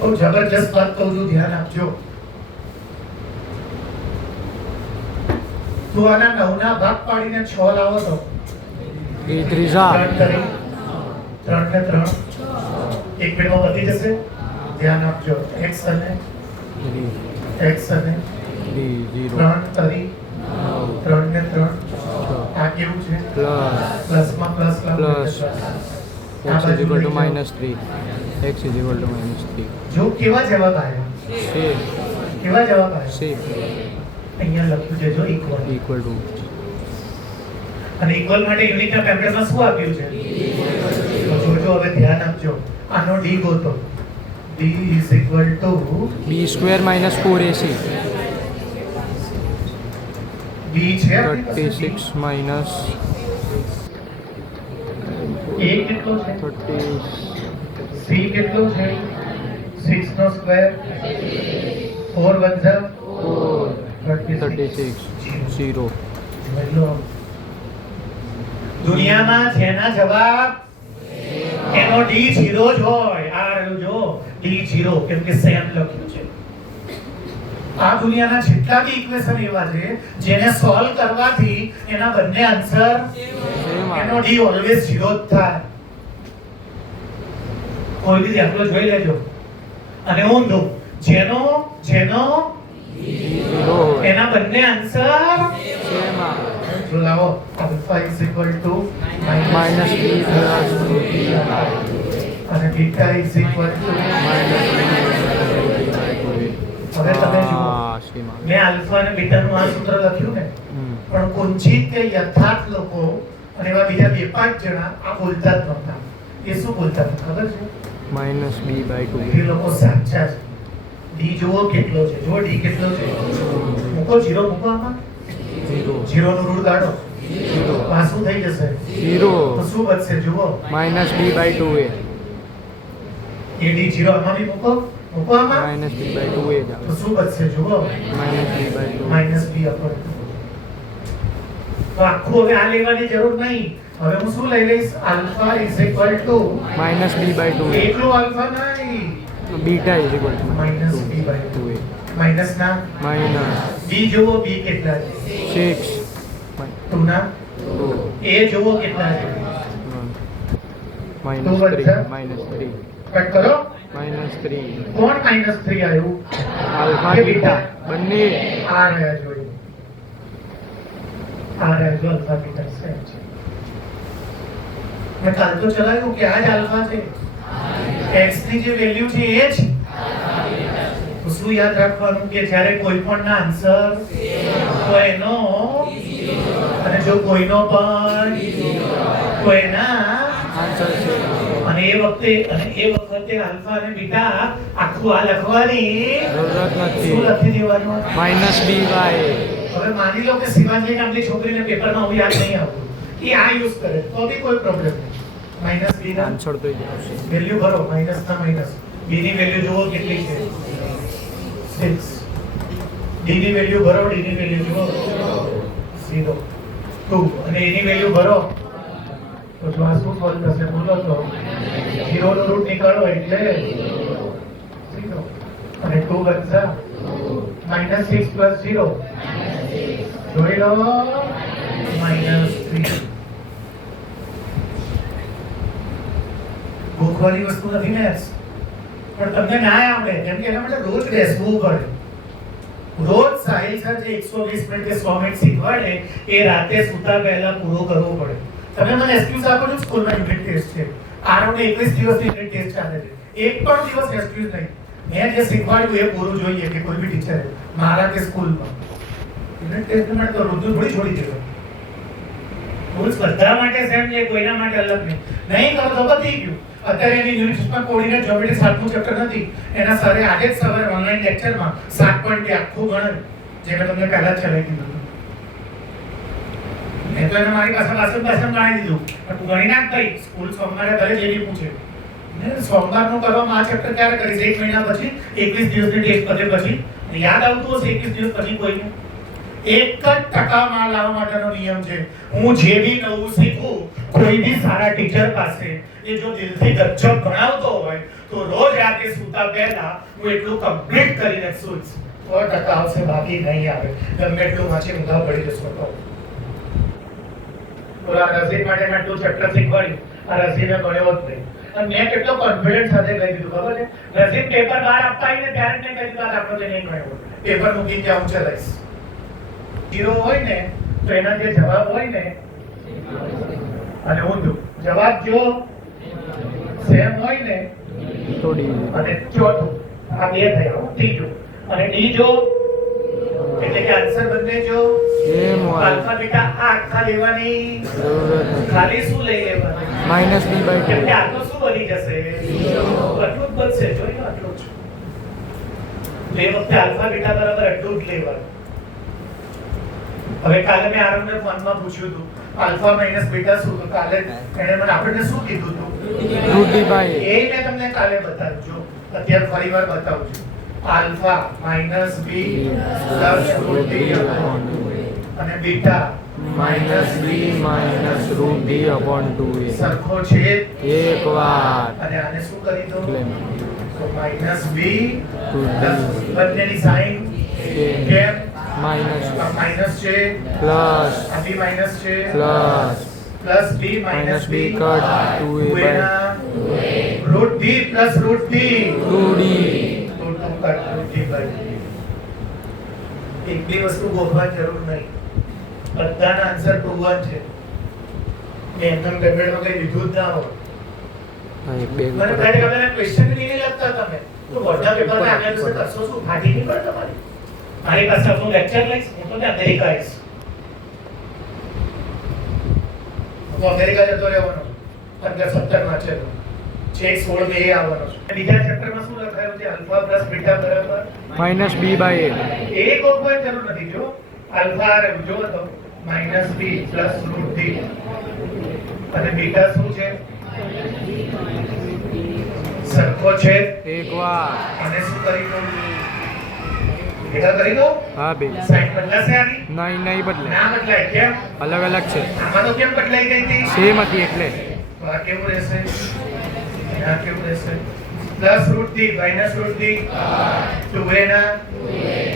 બહુ જબરજસ્ત વાત કહું છું, ધ્યાન આપજો. તો આના 9 ના ભાગ પાડીને 6 લાવો તો એ ત્રીજા 3 કરી 3 ને 3 એક મિનિટમાં વધી જશે. ધ્યાન આપજો. x અને 0 3 કરી 3 ને 3 આ કેવું છે? પ્લસમાં plus plus x is equal to -3 x is equal to -3 જો કેવા જવાબ આવ્યા? same કેવા જવાબ આવ્યા? same અહીંયા લખ્યું છે જો ઇક્વલ. equal to અને ઇક્વલ માટે યુનિટના પેમ્પલેટમાં શું આપ્યું છે? તો જોજો હવે ધ્યાન આપજો. આનો d ગોતો. d is equal to b square minus 4ac b છે આપણી પાસે? 36 minus a કેટલો છે? 30 c કેટલો છે? 6 નો સ્ક્વેર 4 વત્તા 36 0 હેલો. દુનિયામાં જેના જવાબ એનો d 0 જ હોય. આ રહ્યું જો d 0 કેમ કે સેમ લખ્યું છે. આ દુનિયાના જેટલા બી ઇક્વેશન એવા છે જેને સોલ્વ કરવાથી એના બંને આન્સર એનો d ઓલવેઝ 0 જ થાય. કોઈ બી દાખલો જોઈ લેજો અને ઊંધો જેનો એના બંને આન્સર same જો લાવો alpha is equal to minus b plus અને beta is equal to હવે તમે જુઓ same મેં આલ્ફા અને બીટા નું આ સૂત્ર લખ્યું ને પણ કુંચિત કે યથાર્થ લોકો અને એવા બીજા 2-5 જણા આ બોલતા જ નહોતા. એ શું બોલતા હતા ખબર છે? -b/2 એ લોકો સાચા છે. d જુઓ કેટલો છે? જુઓ d કેટલો છે? મૂકો 0 મૂકો આમાં 0 નું રૂટ કાઢો. આ શું થઈ જશે? 0 તો શું બચશે? જુઓ -b/2a એ d 0 આમાં બી મૂકો આમાં -b/2a જ તો આવે શું બચશે? જુઓ -b/2 -b અપર. તો આખું હવે આ લેવાની જરૂર નહીં. હવે હું શું લઈ લઈશ? Alpha is equal to -b/2a એકલો આલ્ફા નહીં beta is equal to -b/2a minus ના minus b જુઓ b કેટલા છે? 6 2 ના a જુઓ કેટલા છે? -3 કટ કરો. -3 કોણ -3 આવ્યું? alpha કે beta બંને આ રહ્યા જોઈ આ રહ્યા જો આલ્ફા બીટા સેમ છે. મેં કાલ તો ચલાવ્યું કે આ જ આલ્ફા છે. x ની જે વેલ્યુ છે એ જ તો શું યાદ રાખવાનું કે જ્યારે કોઈ પણ ના આન્સર તો એનો અને જો કોઈનો પણ તો એના આન્સર છે અને એ વખતે આલ્ફા અને બીટા આખું આ લખવાની જરૂરત નથી શું લખી દેવાનું માઇનસ બી બાય હવે માની લો કે શિવાંગી નામની છોકરીને પેપરમાં આવું યાદ નહીં આવતું એ આ યુઝ કરે તો બી કોઈ પ્રોબ્લેમ નહીં માઈનસ બી ના આન્સર તો જ આવશે વેલ્યુ ભરો માઈનસ ના માઈનસ બી ની વેલ્યુ જુઓ કેટલી છે 6 ડી ની વેલ્યુ ભરો ડી ની વેલ્યુ જુઓ 0 2 અને એ ની વેલ્યુ ભરો તો જો આ શું સોલ્વ થશે બોલો તો 0 નો રૂટ નીકાળો એટલે 0 અને 2 બનશે -6 + 0 જોઈ લો -3 ભૂખવાળી વસ્તુ નથી ને પણ તમને ના આવડે કેમ કે એના માટે રોજ બેસવું પડે રોજ સાહિલ સર જે 120 મિનિટ કે 100 મિનિટ શીખવાડે એ રાતે સૂતા પહેલા પૂરો કરવો પડે તમે મને એક્સક્યુઝ આપો છો સ્કૂલમાં યુનિટ ટેસ્ટ છે આ રાઉન્ડ 21 દિવસની યુનિટ ટેસ્ટ ચાલે છે એક પણ દિવસ એક્સક્યુઝ નહીં મેં જે શીખવાડ્યું એ પૂરું જોઈએ કે કોઈ બી ટીચરે મારા કે સ્કૂલમાં યુનિટ ટેસ્ટ માટે તો રોજ થોડી છોડી દેવો રૂલ્સ બધા માટે સેમ છે કોઈના માટે અલગ નહીં કરો તો પતી ગયું અત્યારે એની યુનિટમાં કોઓર્ડિનેટ જ્યોમેટ્રી 7નું ચેપ્ટર નથી એના સરે આજે જ સવારે ઓનલાઈન લેક્ચરમાં 7.2 આખું ગણ જે મેં તમને પહેલા જ ચલાવી દીધું મેં તો એને મારી પાસે ગણાવી દીધું પણ તું ગણી નાખ ભાઈ સ્કૂલ સોમવારે ઘરે જે બી પૂછે ને સોમવારનું કરવામાં આ ચેપ્ટર ક્યારે કરીશ 1 મહિના પછી 21 દિવસની ટેસ્ટ પતે પછી યાદ આવતું હશે 21 દિવસ પછી કોઈને એક જ ટકામાં લાવવા માટેનો નિયમ છે હું જે બી નવું શીખું કોઈ બી સારા ટીચર પાસે એ જો દિલથી ગજબ ભણાવતો હોય તો રોજ રાતે સૂતા પહેલા હું એટલું કમ્પ્લીટ કરીને સૂઈશ 100% આવશે બાકી નહીં આવે ગમે એટલું વાંચી ઊંઘા પડી જશો તો ઓલા રઝી માટે મેં એટલું ચેપ્ટર શીખવાડ્યું આ રઝીને ગણ્યો જ નહીં અને મેં કેટલો કોન્ફિડન્સ સાથે કહી દીધું ખબર છે રઝી પેપર બહાર આપતા આવીને ત્યારે મેં કહી દીધું આ દાખલો નહીં ગણ્યો પેપર મૂકીને ત્યાં હું ચલાવીશ 0 હોય ને તો એના જે જવાબ હોય ને અને ઊંધું જવાબ જો સેમ હોય ને તો ડી અને ચોથું આ બે થયા ત્રીજું અને ડી જો એટલે કે આન્સર બંને જો સેમ હોય આલ્ફા બીટા આ આખા લેવાની જરૂરત નથી ખાલી શું લઈ લેવાનું માઇનસ બી બાય કેમ કે 2 આ તો શું બની જશે આટલું જ બનશે જોઈ લો આટલું જ તો એ વખતે આલ્ફા બીટા બરાબર આટલું જ લેવાનું હવે કાલે મેં આરંભને ફોનમાં પૂછ્યું હતું આલ્ફા માઈનસ બીટા શું તો કાલે એણે મને આપણને શું કીધું હતું રૂટ ડી બાય એ મેં તમને કાલે બતાવ્યું જો અત્યારે ફરીવાર બતાવું છું alpha minus B plus root D અને beta minus B minus root D upon 2a સરખો છે એકવાર અને આને શું કરી દો એટલે તો minus B root plus D બંનેની સાઈન કેમ માઇનસ માઈનસ છે પ્લસ આ બી માઈનસ છે plus b minus B cut 2a by root d plus root d 2d તો 2 કટ રૂટ d બાય એક બી વસ્તુ ગોખવાની જરૂર નહીં બધાના આન્સર 2 છે મેં એમના પેપરમાં કઈ લીધું જ ના હોય હા એક બે મને કહે કે મને ક્વેશ્ચન નહીં લખતા તમે તો બધા પેપરમાં આગળ જશે કરશો શું ફાટી નહીં પડે તમારી મારી પાસે હું લેક્ચર લઈશ હું તો અમેરિકા આવીશ તો અમેરિકા જતો રહેવાનો 15-17 માં છે છેક 16 મે આવવાનો છે બીજા ચેપ્ટરમાં શું લખાયું છે આલ્ફા પ્લસ બીટા બરાબર માઇનસ બી બાય a એક કોઈ જરૂર નથી જો આલ્ફા રે જો તો minus b plus root d અને બીટા શું છે સરખો છે એકવાર અને શું કરી દો ભેગા કરી દો હા બે સાઈન બદલાશે આની નહીં બદલે ના બદલાય કેમ અલગ અલગ છે આમાં તો કેમ બદલાઈ ગઈ હતી સેમ હતી એટલે તો આ કેવું રહેશે આ કેવું રહેશે plus root d minus root d 2a ના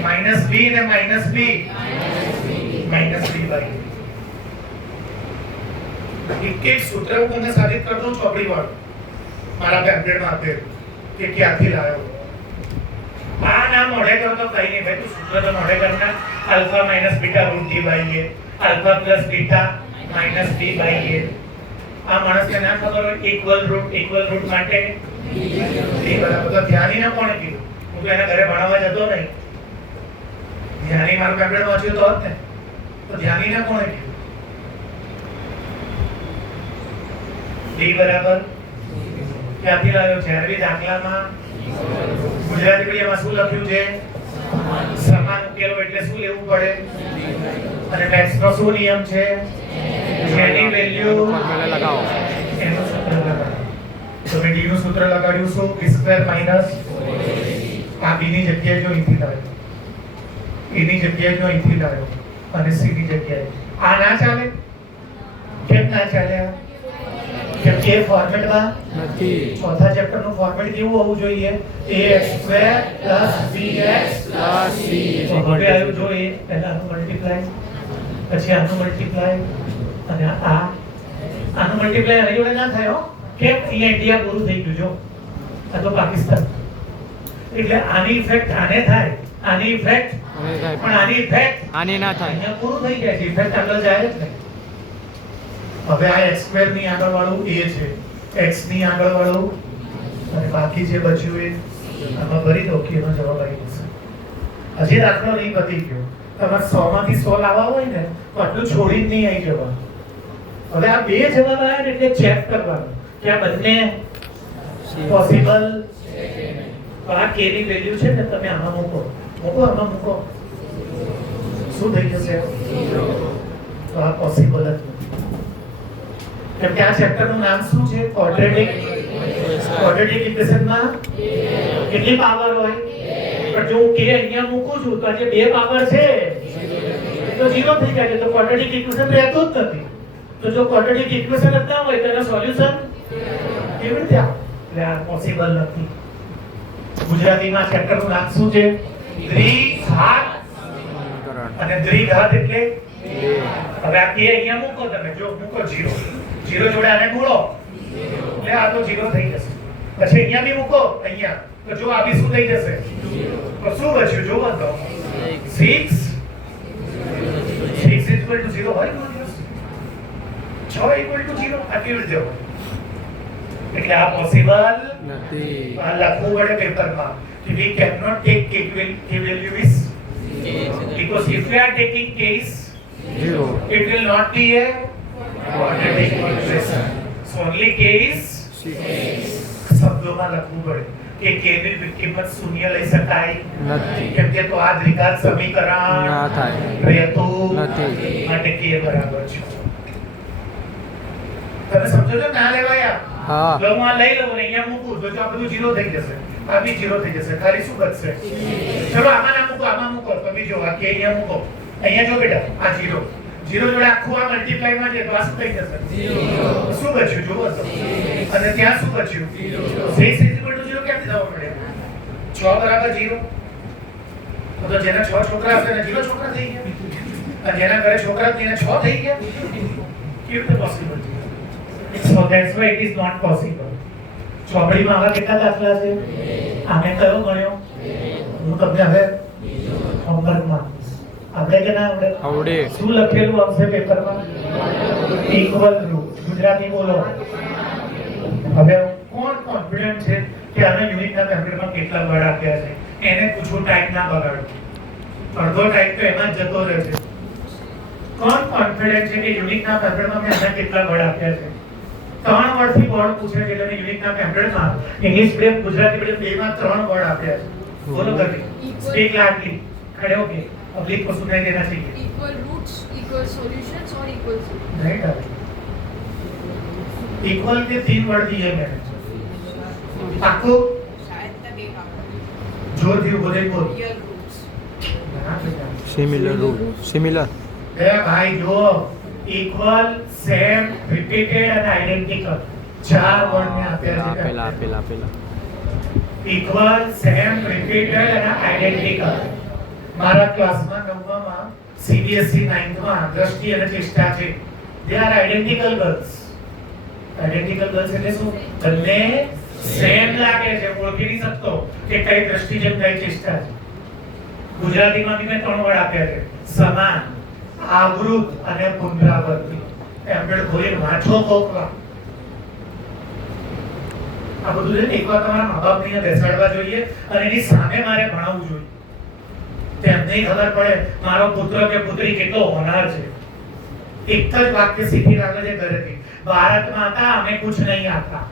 માઈનસ b ને minus b minus b by એક સૂત્ર હું તમને સાબિત કરી દઉં ચોપડી વાળું મારા પેમ્પલેટમાં આપેલું કે ક્યાંથી લાવ્યો આ ના મોઢે કરો તો કઈ નહીં ભાઈ તું સૂત્ર તો મોઢે કરના alpha minus beta root d by a alpha plus beta minus b by a આ માણસને ના ખબર હોય ઇક્વલ રૂટ માટે d બરાબર તો ધ્યાની ના કોણે કીધું હું તો એના ઘરે ભણાવવા જતો નહીં. ધ્યાની મારું પેમ્પલેટ વાંચ્યું તો હોત ને, તો ધ્યાનીને કોણે કીધું? ડી બરાબર ક્યાંથી લાવ્યો છે? અરબી દાખલામાં ગુજરાતી મીડિયમમાં શું લખ્યું છે? સમાન ઉકેલો એટલે શું લેવું પડે? અને મેથ્સનો શું નિયમ છે? જેની વેલ્યુ ફોર્મ્યુલા લગાવો. એનું સૂત્ર લગાડો. તો મેં ડી નું સૂત્ર લગાડ્યું શું? b સ્ક્વેર માઈનસ આ b ની જગ્યાએ જો અહીંથી લાવ્યો, a ની જગ્યાએ જો અહીંથી લાવ્યો અને c ની જગ્યાએ આ ના ચાલે. કેમ ના ચાલે? કેમ કે ફોર્મેટમાં નથી. ચોથા ચેપ્ટર નું ફોર્મેટ કેવું હોવું જોઈએ? ax square bx plus c તો હવે આવ્યું જો એ પહેલા આનું મલ્ટીપ્લાય, પછી આનું મલ્ટીપ્લાય અને આનું મલ્ટીપ્લાય આની જોડે ના થાય હો. કેમ? અહીંયા ઇન્ડિયા પૂરું થઈ ગયું જો, આ તો પાકિસ્તાન. એટલે આની ઇફેક્ટ આને થાય, આની ઇફેક્ટ પણ આની ઇફેક્ટ આની ના થાય. અહીંયા પૂરું થઈ જાય છે. ઇફેક્ટ આગળ જાય જ નહીં. હવે આ x સ્ક્વેર ની આગળ વાળું a છે, x ની આગળ વાળું અને બાકી જે બચ્યું એ આમાં ભરી દો કે એનો જવાબ આવી જશે. હજી દાખલો નહીં પતી ગયો. તમારે 100 માંથી 100 લાવવા હોય ને તો આટલું છોડીને નહીં આવી જવાનું. હવે આ બે જવાબ આવ્યા ને એટલે ચેક કરવાનું કે આ બંને પોસિબલ. તો આ k ની વેલ્યુ છે ને તમે આમાં મૂકો, આમાં મૂકો, શું થઈ જશે? તો આ પોસિબલ જ નથી. કેમ કે આ ચેપ્ટર નું નામ શું છે? ક્વોડ્રેટિક ઇક્વેશનમાં કેટલી પાવર હોય? પણ જો હું k અહીંયા મૂકું છું તો આ જે બે પાવર છે એ તો 0 થઈ જાય છે. તો ક્વોડ્રેટિક ઇક્વેશન રહેતું જ નથી. તો જો ક્વોડ્રેટિક ઇક્વેશન જ ના હોય તો એનો સોલ્યુશન કેવી રીતે આવે? એટલે આ પોસિબલ નથી. ગુજરાતીમાં ચેપ્ટર નું નામ શું છે? દ્વિઘાત. અને દ્વિઘાત એટલે હવે આ k અહીંયા મૂકો, તમે જો મૂકો 0 જોડે આને ગુણો એટલે આ તો 0 થઈ જશે. પછી અહીંયા બી મૂકો, અહીંયા તો જો આ બી શું થઈ જશે? તો શું બચ્યું? જો તો 6 0 હોય 6 0 આ કેવી રીતે હોય? એટલે આ પોસિબલ નથી. આ લખવું પડે પેપરમાં કે we cannot take k value is because if we are taking k is 0. it will not be a quadratic equation. So only k is 6 શબ્દોમાં લખવું પડે કે k ની કિંમત શૂન્ય લઈ શકાય નથી. કેમ કે તો આ દ્વિઘાત સમીકરણ ના થાય. રહેતું નથી. માટે k બરાબર છે. તમે સમજો છો? ના લેવાય આ. હા. જો હું આ લઈ લઉં ને અહીંયા મૂકું તો આ બધું 0 થઈ જશે, આ બી 0 થઈ જશે. ખાલી શું બચશે? ચલો આમાં ના મૂકો, આમાં મૂકો. તમે જો આ k અહીંયા મૂકો, અહીંયા જો બેટા આ 0 જોડે આખું આ મલ્ટીપ્લાય માં છે તો આ શું થઈ જશે? 0. શું બચ્યું? જુઓ તો. અને ત્યાં શું બચ્યું? 6 0 કેમ થવા મળે? 6 બરાબર 0. તો જેના 6 છોકરા હશે ને 0 છોકરા થઈ ગયા, અને જેના ઘરે છોકરા હતા એને 6 થઈ ગયા. કેવી રીતે પોસિબલ છે? So that's why it is not possible. ચોપડીમાં આવા કેટલા દાખલા છે? આને કયો ગણ્યો? હું તમને હવે હોમવર્કમાં આપણે કે ના આવડે? આવડે. શું લખેલું આવશે પેપરમાં? Equal to. ગુજરાતી બોલો. હવે કોણ કોન્ફિડન્ટ છે કે આને યુનિટના પેપરમાં કેટલા વર્ડ આપ્યા છે? એને પૂછું, ટાઈપ ના બગાડો. અડધો ટાઈપ તો એમાં જ જતો રહે છે. કોણ કોન્ફિડન્ટ છે કે યુનિટના પેપરમાં મેં આને કેટલા વર્ડ આપ્યા છે? 3 વર્ડથી બોર્ડ પૂછે છે એટલે યુનિટના પેમ્પલેટમાં ઇંગ્લિશ મીડિયમ ગુજરાતી મીડિયમ બેમાં 3 વર્ડ આપ્યા છે. બોલો કરવી. સ્પીક લાડલી. खड़े होके पब्लिक को सुनाई देना चाहिए. Equal roots, equal solutions or equal solutions? Right है. इक्वल के 3 वर्ड दिए मैंने. आपको शायद तभी जोर दियो बोले बोल. real roots. Similar rule. Similar. ए भाई जो equal same repeated and identical 4 word में आते हैं. આપેલા. Equal same repeated and identical. મારા ક્લાસમાં 9માં સીબીએસઈ 9માં દ્રષ્ટિ અને ચેષ્ટા છે. They are identical girls. Identical girls એટલે શું? બંને સેમ લાગે છે, ઓળખી નહીં શકતો કે કઈ દ્રષ્ટિ છે કઈ ચેષ્ટા છે. ગુજરાતીમાં બી મેં 3 વર્ડ આપ્યા છે: સમાન, આવૃત અને પુનરાવર્તિત. એમ બે ખોલી વાંચો કોકલા. આ બધું છે ને એકવાર તમારા મા બાપને અહીંયા બેસાડવા જોઈએ અને એની સામે મારે ભણાવવું જોઈએ. તેમને ખબર પડે મારો પુત્ર કે પુત્રી કેટલો હોનાર છે. એક જ વાક્ય શીખી રાખે છે ઘરેથી, ભારત માતા અમે કુછ નહીં આતા.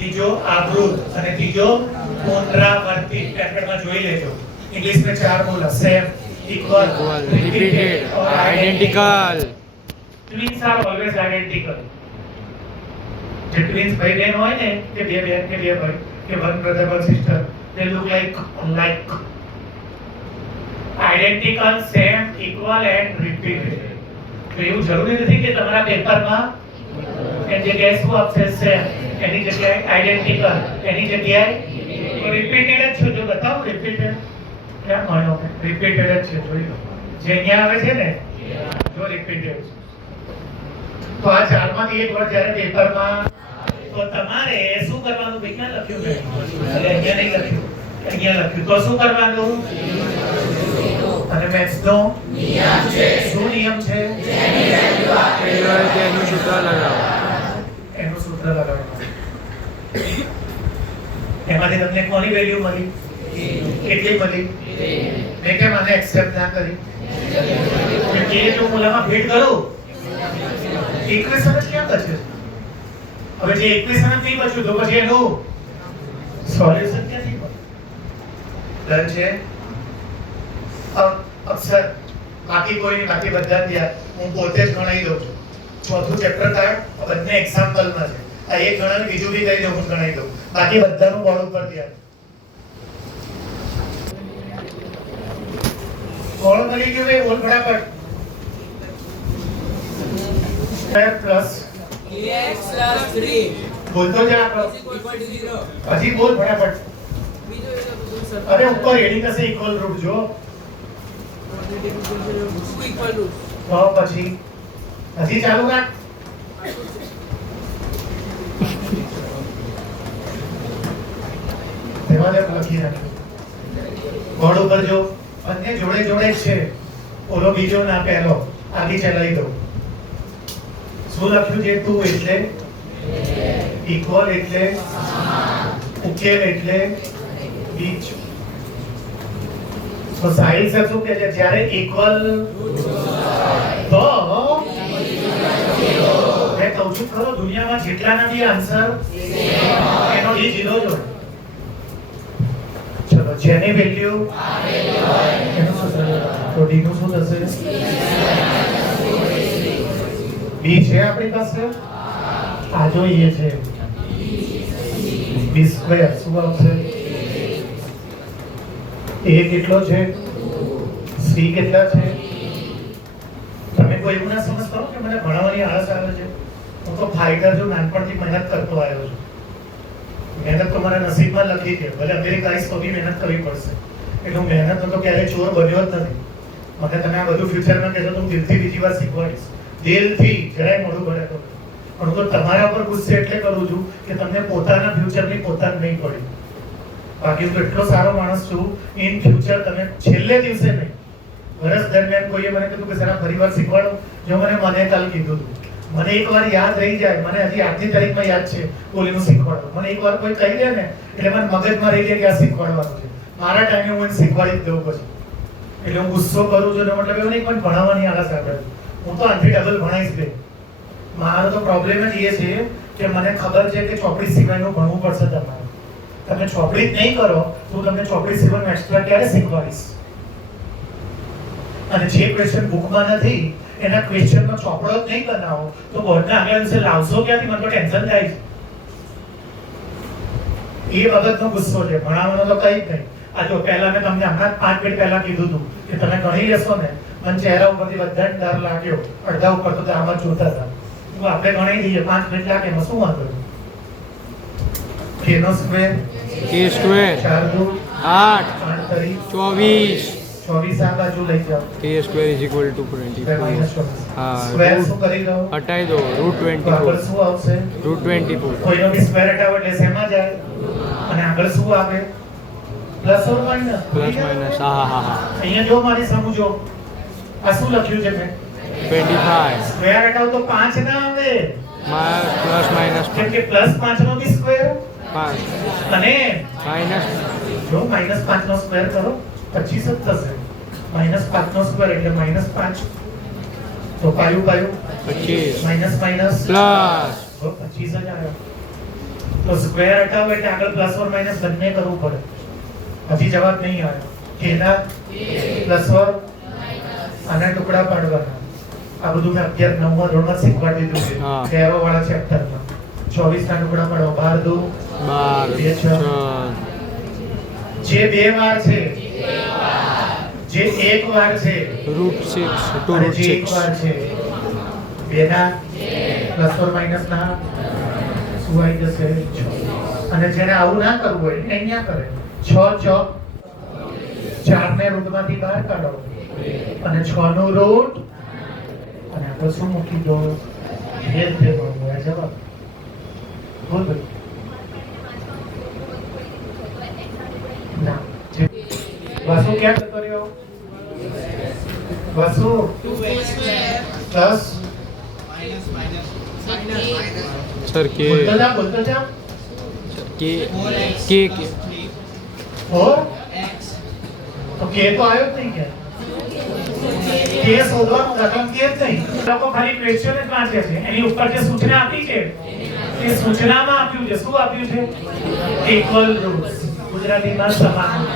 तीजो आब्रूद અને ત્રીજો પુનરાવર્તિત. પેપરમાં જોઈ લેજો. इंग्लिश में 4 बोला, same, equal, repeated, identical. Twins are always identical. જે ટ્વિન્સ ભાઈ બહેન હોય ને કે બે બહેન કે બે ભાઈ કે one brother one sister, they look like identical, same, equal and repeated. તો એવું જરૂરી નથી કે તમારા પેપરમાં એની જગ્યાએ શું આપશે? સેમ, એની જગ્યાએ આઇડેન્ટિકલ, એની જગ્યાએ રિપીટેડ જ છે. જો બતાવો રિપીટેડ ક્યાં મળ્યો? રિપીટેડ જ છે. જોઈ લો જે અહીંયા આવે છે ને, જો રિપીટેડ છે. તો આ ચારમાંથી એક વર્ડ જ્યારે પેપરમાં, તો તમારે શું કરવાનું? વિજ્ઞાન લખ્યું ને, એટલે અહીંયા નહીં લખ્યું, અહીંયા લખ્યું. તો શું કરવાનું? અને મેથ્સનો નિયમ છે. શું નિયમ છે? જેની વેલ્યુ આપેલી હોય તેનું સૂત્ર લગાવો. એનું સૂત્ર લગાવવાનું. એમાંથી તમને કોની વેલ્યુ મળી? કેટલી મળી? મેં કેમ આને એક્સેપ્ટ ના કરી? કે તો મૂલામાં ફિટ કરું. ઇક્વેશન જ ક્યાં બચ્યું? હવે જે ઇક્વેશન જ નહીં બચ્યું તો પછી એનું સોલ્યુશન ક્યાંથી મળે? ડન છે? અક્ષર બાકી કોઈ નહીં, બાકી બધા જ યાર હું પોતે જ ગણાઈ દઉં છું. ચોથું ચેપ્ટર થાય બંને એક્ઝામ્પલમાં છે. આ એક ગણન બીજું બી કહી દઉં, હું ગણાઈ દઉં. બાકી બધાનું બોર્ડ ઉપર ધ્યાન. કોણ મળી ગયું? એ બોલ ફટાફટ. પ્લસ x plus 3 બોલતો જા. equal to 0. હજી બોલ ફટાફટ. અરે ઉપર એની પાસે ઇક્વલ રૂટ જો. શું equal to? તો પછી હજી ચાલુ રાખ. તેમાં જે લખી રાખ્યું બોર્ડ ઉપર જો. બંને જોડે જોડે જ છે. ઓલો બીજો ના પહેલો. આગી ચલાવી દો. શું લખ્યું છે? ટુ એટલે ઇક્વલ એટલે ઉકેલ એટલે બીજ. તો સાહિલ સર શું કહે છે? જ્યારે ઇક્વલ તો મેં કહું છું ખરો, દુનિયામાં જેટલાના બી આન્સર એનો ઈ જીરો જ હોય. ચલો, જેની વેલ્યુ એનું સૂત્ર તો ડી નું શું થશે? બી છે આપણી પાસે. આ જોઈએ છે બી સ્ક્વેર. શું આવશે? એ કેટલો છે? સી કેટલા છે? તમે કોઈ એવું ના સમજતા હો કે મને ભણાવવાની આળસ આવે છે. હું તો ફાઇટર છું, નાનપણથી મહેનત કરતો આવ્યો છું. મહેનત તો મારા નસીબમાં લખી છે. ભલે અમેરિકા આવીશ તો બી મહેનત કરવી પડશે. એટલે હું મહેનત તો ક્યારેય ચોર બન્યો જ નથી. મને તમે આ બધું ફ્યુચરમાં કહેશો તો હું દિલથી બીજી વાર શીખવાડીશ. દિલથી, જરાય મોઢું ભરે તો. પણ હું તો તમારા પર ગુસ્સે એટલે કરું છું કે તમને પોતાના ફ્યુચરની પોતાને નહીં પડી. બાકી હું એટલો સારો માણસ છું, ઇન ફ્યુચર તમે છેલ્લે દિવસે નહીં, વર્ષ દરમિયાન કોઈએ મને કીધું કે જરા ફરીવાર શીખવાડો. જો મને કાલ કીધું હતું. મને એકવાર યાદ રહી જાય, મને હજી આજની તારીખમાં યાદ છે બોલીનું શીખવાડો. મને એકવાર કોઈ કહી દે ને એટલે મને મગજમાં રહી જાય કે આ શીખવાડવાનું છે. મારા ટાઈમે હું એને શીખવાડી જ દઉં પછી. એટલે હું ગુસ્સો કરું છું એટલે મતલબ એવું નહીં, પણ ભણાવવાની આળસ આવે. હું તો આનાથી ડબલ ભણાવીશ બે. મારો તો પ્રોબ્લેમ જ એ છે કે મને ખબર છે કે ચોપડી સિવાયનું ભણવું પડશે તમારે. તમે ચોપડી જ નહીં કરો તો તમને ચોપડી સિવાયનું એક્સ્ટ્રા ક્યારે શીખવાડીશ? અને જે ક્વેશ્ચન બુકમાં નથી એના ક્વેશ્ચનનો ચોપડો જ નહીં બનાવો તો બોર્ડના આગલા દિવસે લાવશો ક્યાંથી? મને તો ટેન્શન થાય છે. એ બાબતનો ગુસ્સો છે. ભણાવવાનો તો કંઈ જ નહીં. આ જો પહેલા મેં તમને હમણાં 5 મિનિટ પહેલા કીધું હતું કે તમે ગણી લેશો ને, મને ચહેરા ઉપરથી બધાને ડર લાગ્યો. અડધા ઉપર તો આમ જ જોતા હતા. આપણે ગણી દઈએ 5 મિનિટ લાગે એમાં શું વાંધો? કે નો સ્ક્વેર કે સ્ક્વેર 4 દુ 8 8 તરી 24 24 આ બાજુ લઈ જાઓ. કે સ્ક્વેર ઇઝ ઇક્વલ ટુ 24. હા, સ્ક્વેર શું કરી દો? હટાઈ દો. રૂટ તો આગળ 24. શું આવશે? રૂટ 24. કોઈનો બી સ્ક્વેર હટાવો એટલે શેમાં જાય? અને આગળ શું આવે? Plus or minus? Plus minus. હા હા હા. અહીંયા જો મારી સમજો આ શું લખ્યું છે મેં? 25. સ્ક્વેર હટાવો તો 5 ના આવે. પ્લસ માઇનસ કેમ કે પ્લસ 5 નો બી સ્ક્વેર 5 અને માઇનસ જો માઇનસ 5 નો સ્ક્વેર કરો 25 જ થશે માઇનસ 5 નો સ્ક્વેર એટલે માઇનસ 5 તો પાયું 25 માઇનસ માઇનસ પ્લસ તો 25 જ આવ્યો તો સ્ક્વેર હટાવો એટલે આગળ પ્લસ ઓર માઇનસ બંને કરવું પડે હજી જવાબ નહીં આવ્યો કેના પ્લસ ઓર આના ટુકડા પાડવાના આ બધું મેં 11 9મા ધોરણમાં શીખવાડી દીધું છે હા. તેરો વાળા ચેપ્ટરમાં 24 ના ટુકડા પાડો 12 2 12 જે બે વાર છે જે એક વાર છે રૂટ 6 ટુ અને રૂટ જે એક 6 વાર છે બેના પ્લસ ઓર માઇનસ ના શું આવી જશે 6 અને જેને આવું ના કરવું હોય એને અહીંયા કરે 6 ચોક 4 ને રૂટમાંથી બહાર કાઢો અને 6 નો રૂટ અને આપણે શું મૂકી દો એ જ દેવાનું આ જવાબ બોલ ભાઈ ના જે- વાસુ ક્યાં જતો રહ્યો વાસુ 10 સર કે બોલતો જા કે और तो के तो आयो જ નહીં કે કે શોધવાનું રકમ કે જ નહીં લોકો ખાલી ક્વેશ્ચન જ વાંચે છે એની ઉપર જે સૂચના આપી છે એ સૂચનામાં આપ્યું છે શું આપ્યું છે ઇક્વલ રૂટ્સ ગુજરાતીમાં સમાન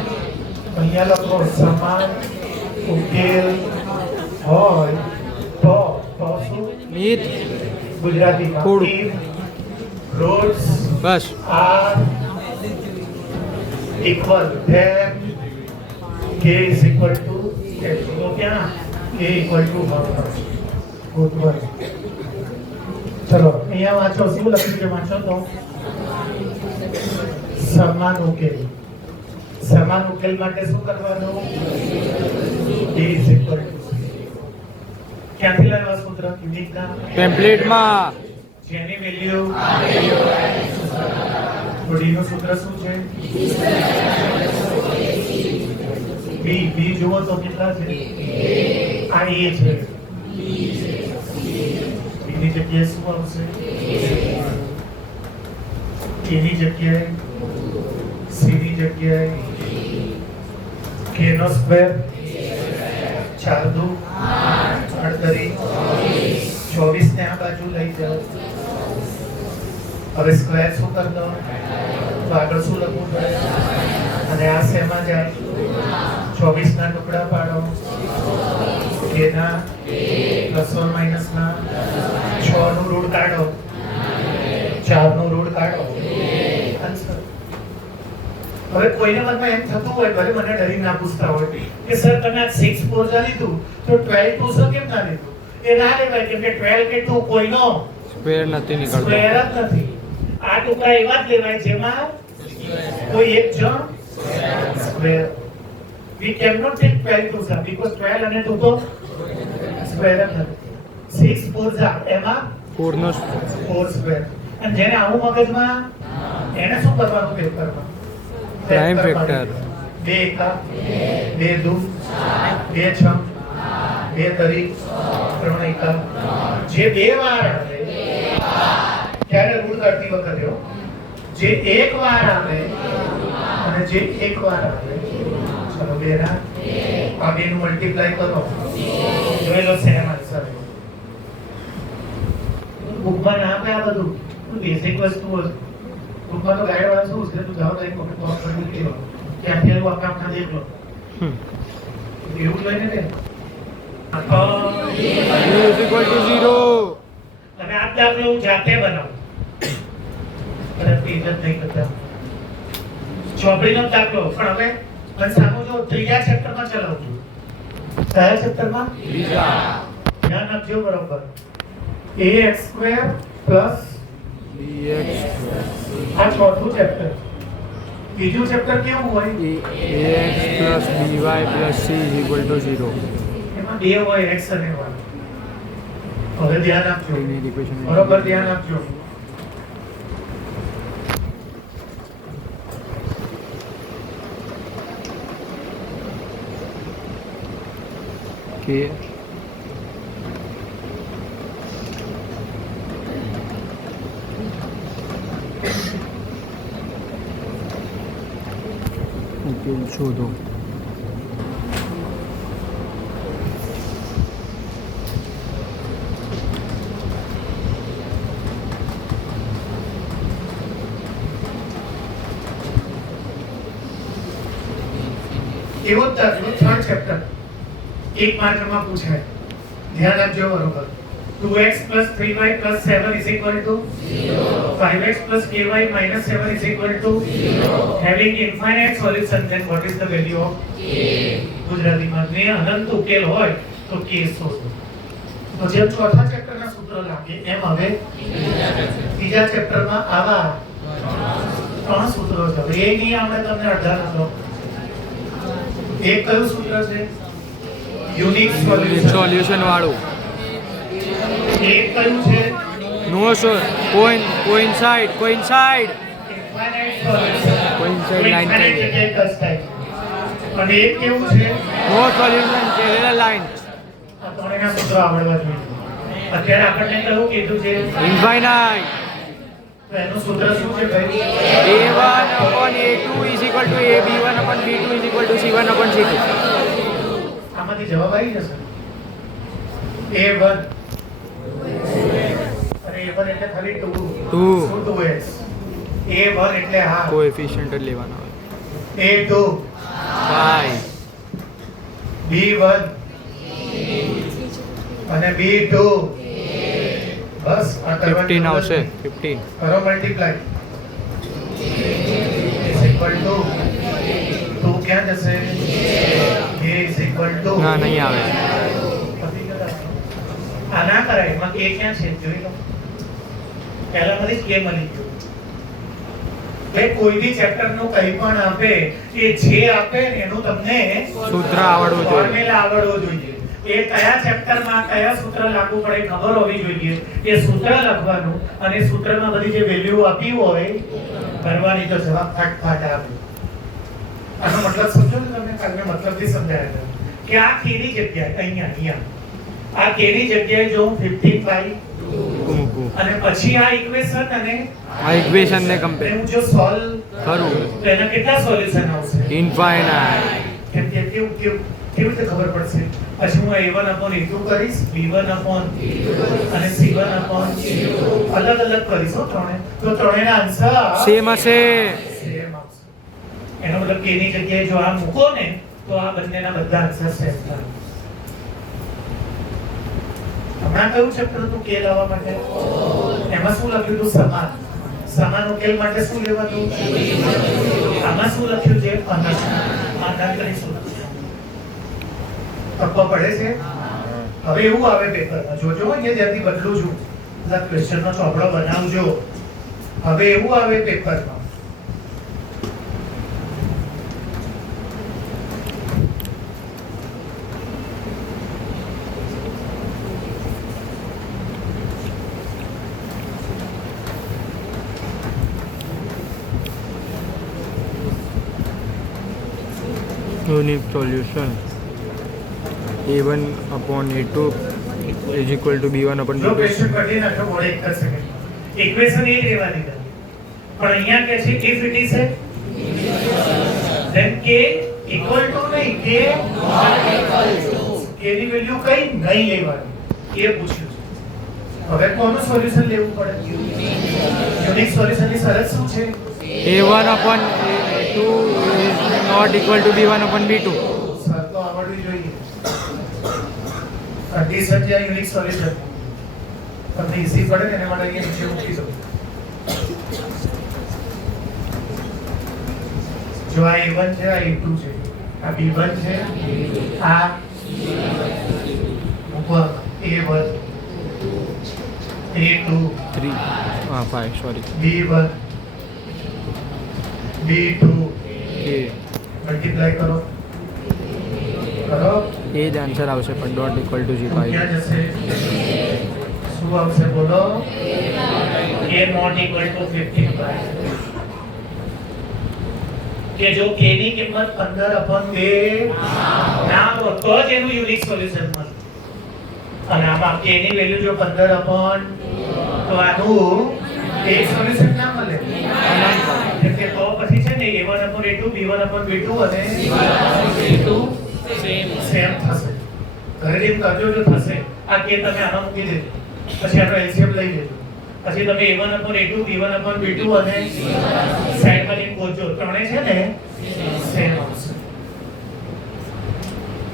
અહીંયા લખો સમાન ઉકેલ હોય તો શું મીત ગુજરાતીમાં થોડું. if roots bus are equal then k is equal to k તો ક્યાં k equal to 1 good one ચલો અહીંયા વાંચો શું લખ્યું છે વાંચો તો સમાન ઉકેલ માટે શું કરવાનું k is equal to ક્યાંથી લાવ્યા સૂત્ર યુનિકના ટેમ્પલેટમાં જેની વેલ્યુ ડી નું સૂત્ર શું છે બી જુઓ તો કેટલા છે આ એ છે બી ની જગ્યાએ શું આવશે કે ની જગ્યાએ સી ની જગ્યાએ કે નો સ્ક્વેર 4 દુ 38 24 ને આ બાજુ લઈ જાઓ હવે સ્ક્વેર શું કર દો તો આગળ શું લખવું પડે અને આ શેમાં જાય 24 ના ટુકડા પાડો કેના પ્લસ ઓર માઇનસ ના 6 નું રૂટ કાઢો 4 નું રૂટ કાઢો આન્સર હવે કોઈને મનમાં એમ થતું હોય ભલે મને ડરી ના પૂછતા હોય કે સર તમે આ 6 પોઝા લીધું તો 12 પોઝા કેમ ના લીધું એ ના લેવાય કેમ કે 12 કે 2 કોઈનો સ્ક્વેર નથી નીકળતો સ્ક્વેર જ નથી આ ટુકડા એવા જ લેવાય જેમાં કોઈ એક જણ square we cannot take 12 to sir because 12 અને 2 તો સ્ક્વેર જ નથી 6 4 એમાં 4 નો 4 સ્ક્વેર અને જેને આવું મગજમાં એને શું કરવાનું પેપરમાં Prime factor. 2 એકા 2 દુ 2 છ 2 તરી 3 એકા જે બે વાર આવે ક્યારે રૂટ કાઢતી વખતે હો જે એક વાર આવે અને જે એક વાર આવે ચલો બે ના આ બે નું મલ્ટીપ્લાય કરો જોઈ લો સેમ આન્સર બુકમાં ના આપે આ બધું બેઝિક વસ્તુઓ બુકમાં તો ગાઈડ વાળા શું છે તું જાઓ તો એક વખત તો કરી દીધો ક્યાંથી આવું આખા દેખ લો એવું જ લઈને દે is equal to 0 અને આ દાખલો હું જાતે બનાવું અને પેજ જ નહીં કરતા ચોપડીનો દાખલો પણ હવે મને સામો જો ત્રીજા ચેપ્ટરમાં ચલાવજો કયા ચેપ્ટરમાં ધ્યાન આપજો બરોબર ax² પ્લસ dx આ ચોથું ચેપ્ટર બીજું ચેપ્ટર કેવું હોય ax plus by plus c is equal to 0 એમાં બે હોય x અને y હવે ધ્યાન આપજો Linear equation. બરોબર ધ્યાન આપજો કે એલ શોધો. એવો જ દાખલો થર્ડ ચેપ્ટર 1 માર્કમાં પૂછાય. ધ્યાન આપજો બરોબર. 2x 3y 7 is equal to 0. 5x ky minus 7 is equal to 0. Having infinite solution, then what is the value of k? ગુજરાતીમાં ને અનંત ઉકેલ હોય તો k શોધો. તો જેમ ચોથા ચેપ્ટરના સૂત્ર લાગે એમ હવે ત્રીજા ચેપ્ટરમાં આવા ત્રણ સૂત્રો છે. હવે એ નહીં આવડે તમને અડધા નંબર. એક કયું સૂત્ર છે? Unique solution. સોલ્યુશન વાળું. એક કયું છે? No sir, coincide infinite solution. Coincide line infinite થાય. એટલે ટચ થાય. અને એક કેવું છે? No solution parallel line. આ ત્રણેયના સૂત્રો આવડવા જોઈએ. અત્યારે આપણને કયું કીધું છે? ઇન્ફાઇનાઇટ. તો એનું સૂત્ર શું છે ભાઈ? a1 upon a2 is equal to ab1 upon b2 is equal to c1 upon c2. આમાંથી જવાબ આવી જશે. A1 અને A1 એટલે ખાલી 2. Two. શું 2x? A1 એટલે હા. કોએફિશિયન્ટ જ લેવાના હોય. A2 5 B1 અને B2 બસ આ કરવાની 15 જરૂર આવશે. નથી. 15 કરો મલ્ટીપ્લાય is equal to 2 ક્યાં જશે? A is equal to ના નહીં આવે. આ ના કરાય. એમાં k ક્યાં છે જોઈ લો. પહેલા માંથી k મળી ગયો. એટલે કોઈ બી ચેપ્ટર નું કંઈ પણ આપે એ જે આપે ને એનું તમને સૂત્ર આવડવું જોઈએ. ફોર્મ્યુલા આવડવું જોઈએ. એ કયા ચેપ્ટરમાં કયા સૂત્ર લાગુ પડે ખબર હોવી જોઈએ. એ સૂત્ર લખવાનું અને સૂત્રમાં બધી જે વેલ્યુ આપી હોય ભરવાની. તો જવાબ ફાટ આવે. આનો મતલબ સમજો ને તમે? કાલે મતલબથી સમજાયા હતા કે આ k ની જગ્યાએ અહીંયા આ k ની જગ્યાએ જો હું 15/2 મૂકું. અને પછી આ ઇક્વેશન અને આ ઇક્વેશન ને કમ્પેર હું જો સોલ્વ કરું. તો એના કેટલા સોલ્યુશન આવશે? ઇન્ફાઇનાઇટ. કેવી રીતે ખબર પડશે? પછી હું a1 upon a2 કરીશ, b1 upon અને c1 upon અલગ અલગ કરીશ હો ત્રણે. તો ત્રણેયના આન્સર સેમ હશે. સેમ આવશે. એનો મતલબ k ની જગ્યાએ જો આ મૂકો ને તો આ બંનેના બધા આન્સર સેમ થાય. હમણાં કયું ચેપ્ટર હતું k લાવવા માટે? એમાં શું લખ્યું હતું? સમાન. સમાન ઉકેલ માટે શું લેવાનું? આમાં શું લખ્યું છે? અનંત. અનંતની શું તત્વ પડે છે? હવે એવું આવે પેપરમાં. જોજો અહીંયા જ્યાંથી બદલું છું બધા ક્વેશ્ચનનો ચોપડો બનાવજો. હવે એવું આવે પેપરમાં Unique solution. a1 upon a2 is equal to b1 upon જો b2. ક્વેશ્ચન પડી નાખો મોડે 1 સેકન્ડ. ઇક્વેશન એ જ રહેવા દીધા. પણ અહીંયા કે છે if it is a then k equal to નહીં, k not equal to. k ની વેલ્યુ કઈ નહીં લેવાની એ પૂછ્યું છે. હવે કોનું સોલ્યુશન લેવું પડે? યુનિક સોલ્યુશન ની શરત શું છે? a1 upon a2 is not equal to b1 upon b2. Sir તો આવડવી જોઈએ. કન્ડિશન છે યુનિક સોલ્યુશન. તમને ઈઝી પડે ને એના માટે અહીંયા નીચે મૂકી દો. જો આ a1 છે, આ a2 છે, આ b1 છે, આ ઉપર a1 a2 3 5 sorry. b1 b2 a multiply કરો એ જ આન્સર આવશે પણ ડોટ ઇક્વલ ટુ 0 ક્યાં જશે? શું આવશે બોલો? a not equal to 15/2. કે જો k ની કિંમત 15/2 ના હોય તો જ એનું યુનિક સોલ્યુશન મળે. અને આમાં k ની વેલ્યુ જો 15/2 તો આનું એક સોલ્યુશન ના મળે. એટલે તો પછી છે ને ને A1/A2 B1/B2 અને B1/B2 સેમ થશે. ઘરે એમ કરજો જો થશે આ કે તમે આમાં મૂકી દેજો પછી આનો LCM લઈ લેજો પછી તમે A1/A2 B1/B2 અને સાઈડમાં લઈને ગોતજો ત્રણે છે ને સેમ આવશે.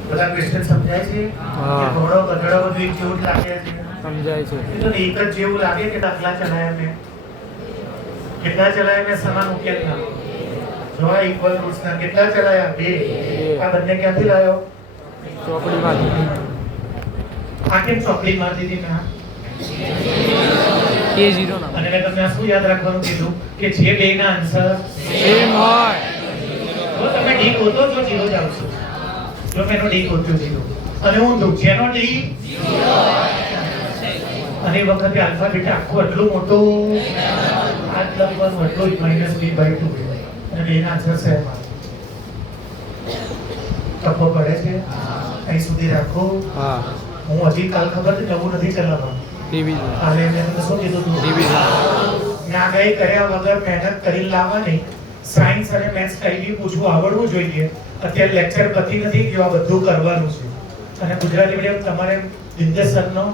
બધા ક્વેશ્ચન સમજાય છે? હા. કે ઘોડો ગધેડો બધું એક જેવું જ લાગે છે? સમજાય છે. એ તો એક જ જેવું લાગે કે દાખલા ચલાયા મેં કેટલા ચલાયા મેં સમાન ઉકેલ ના જો આ ઇક્વલ રૂટ્સ ના કેટલા ચલાયા બે આ બંને ક્યાંથી લાયો ચોપડીમાંથી આ કેમ ચોકડી માર દીધી મેં K0 ના અને મેં તમને આ શું યાદ રાખવાનું કીધું કે જે બે ના આન્સર સેમ હોય જો તમે ડી ગોતો તો 0 જ આવશે જો મેં ડી ગોત્યો 0 અને હું દઉં જેનો ડી 0 અને એ વખતે આલ્ફા બીટા આખું એટલું મોટું આ લંબવાનું એટલું જ -b/2 અને એના આન્સર સેમ આવે ટપ્પો પડે છે અહીં સુધી રાખો હા હું હજી કાલ ખબર છે નવું નથી ચલાવવાનું રિવિઝન અને મેં તમને શું કીધું હતું રિવિઝન નાગાઈ કર્યા વગર મહેનત કરી લાવવાની સાયન્સ અને મેથ્સ કઈ બી પૂછવું આવડવું જોઈએ અત્યારે લેક્ચર પતી નથી કે આ બધું કરવાનું છે અને ગુજરાતી મીડિયમ તમારે બિંદેશ સરનો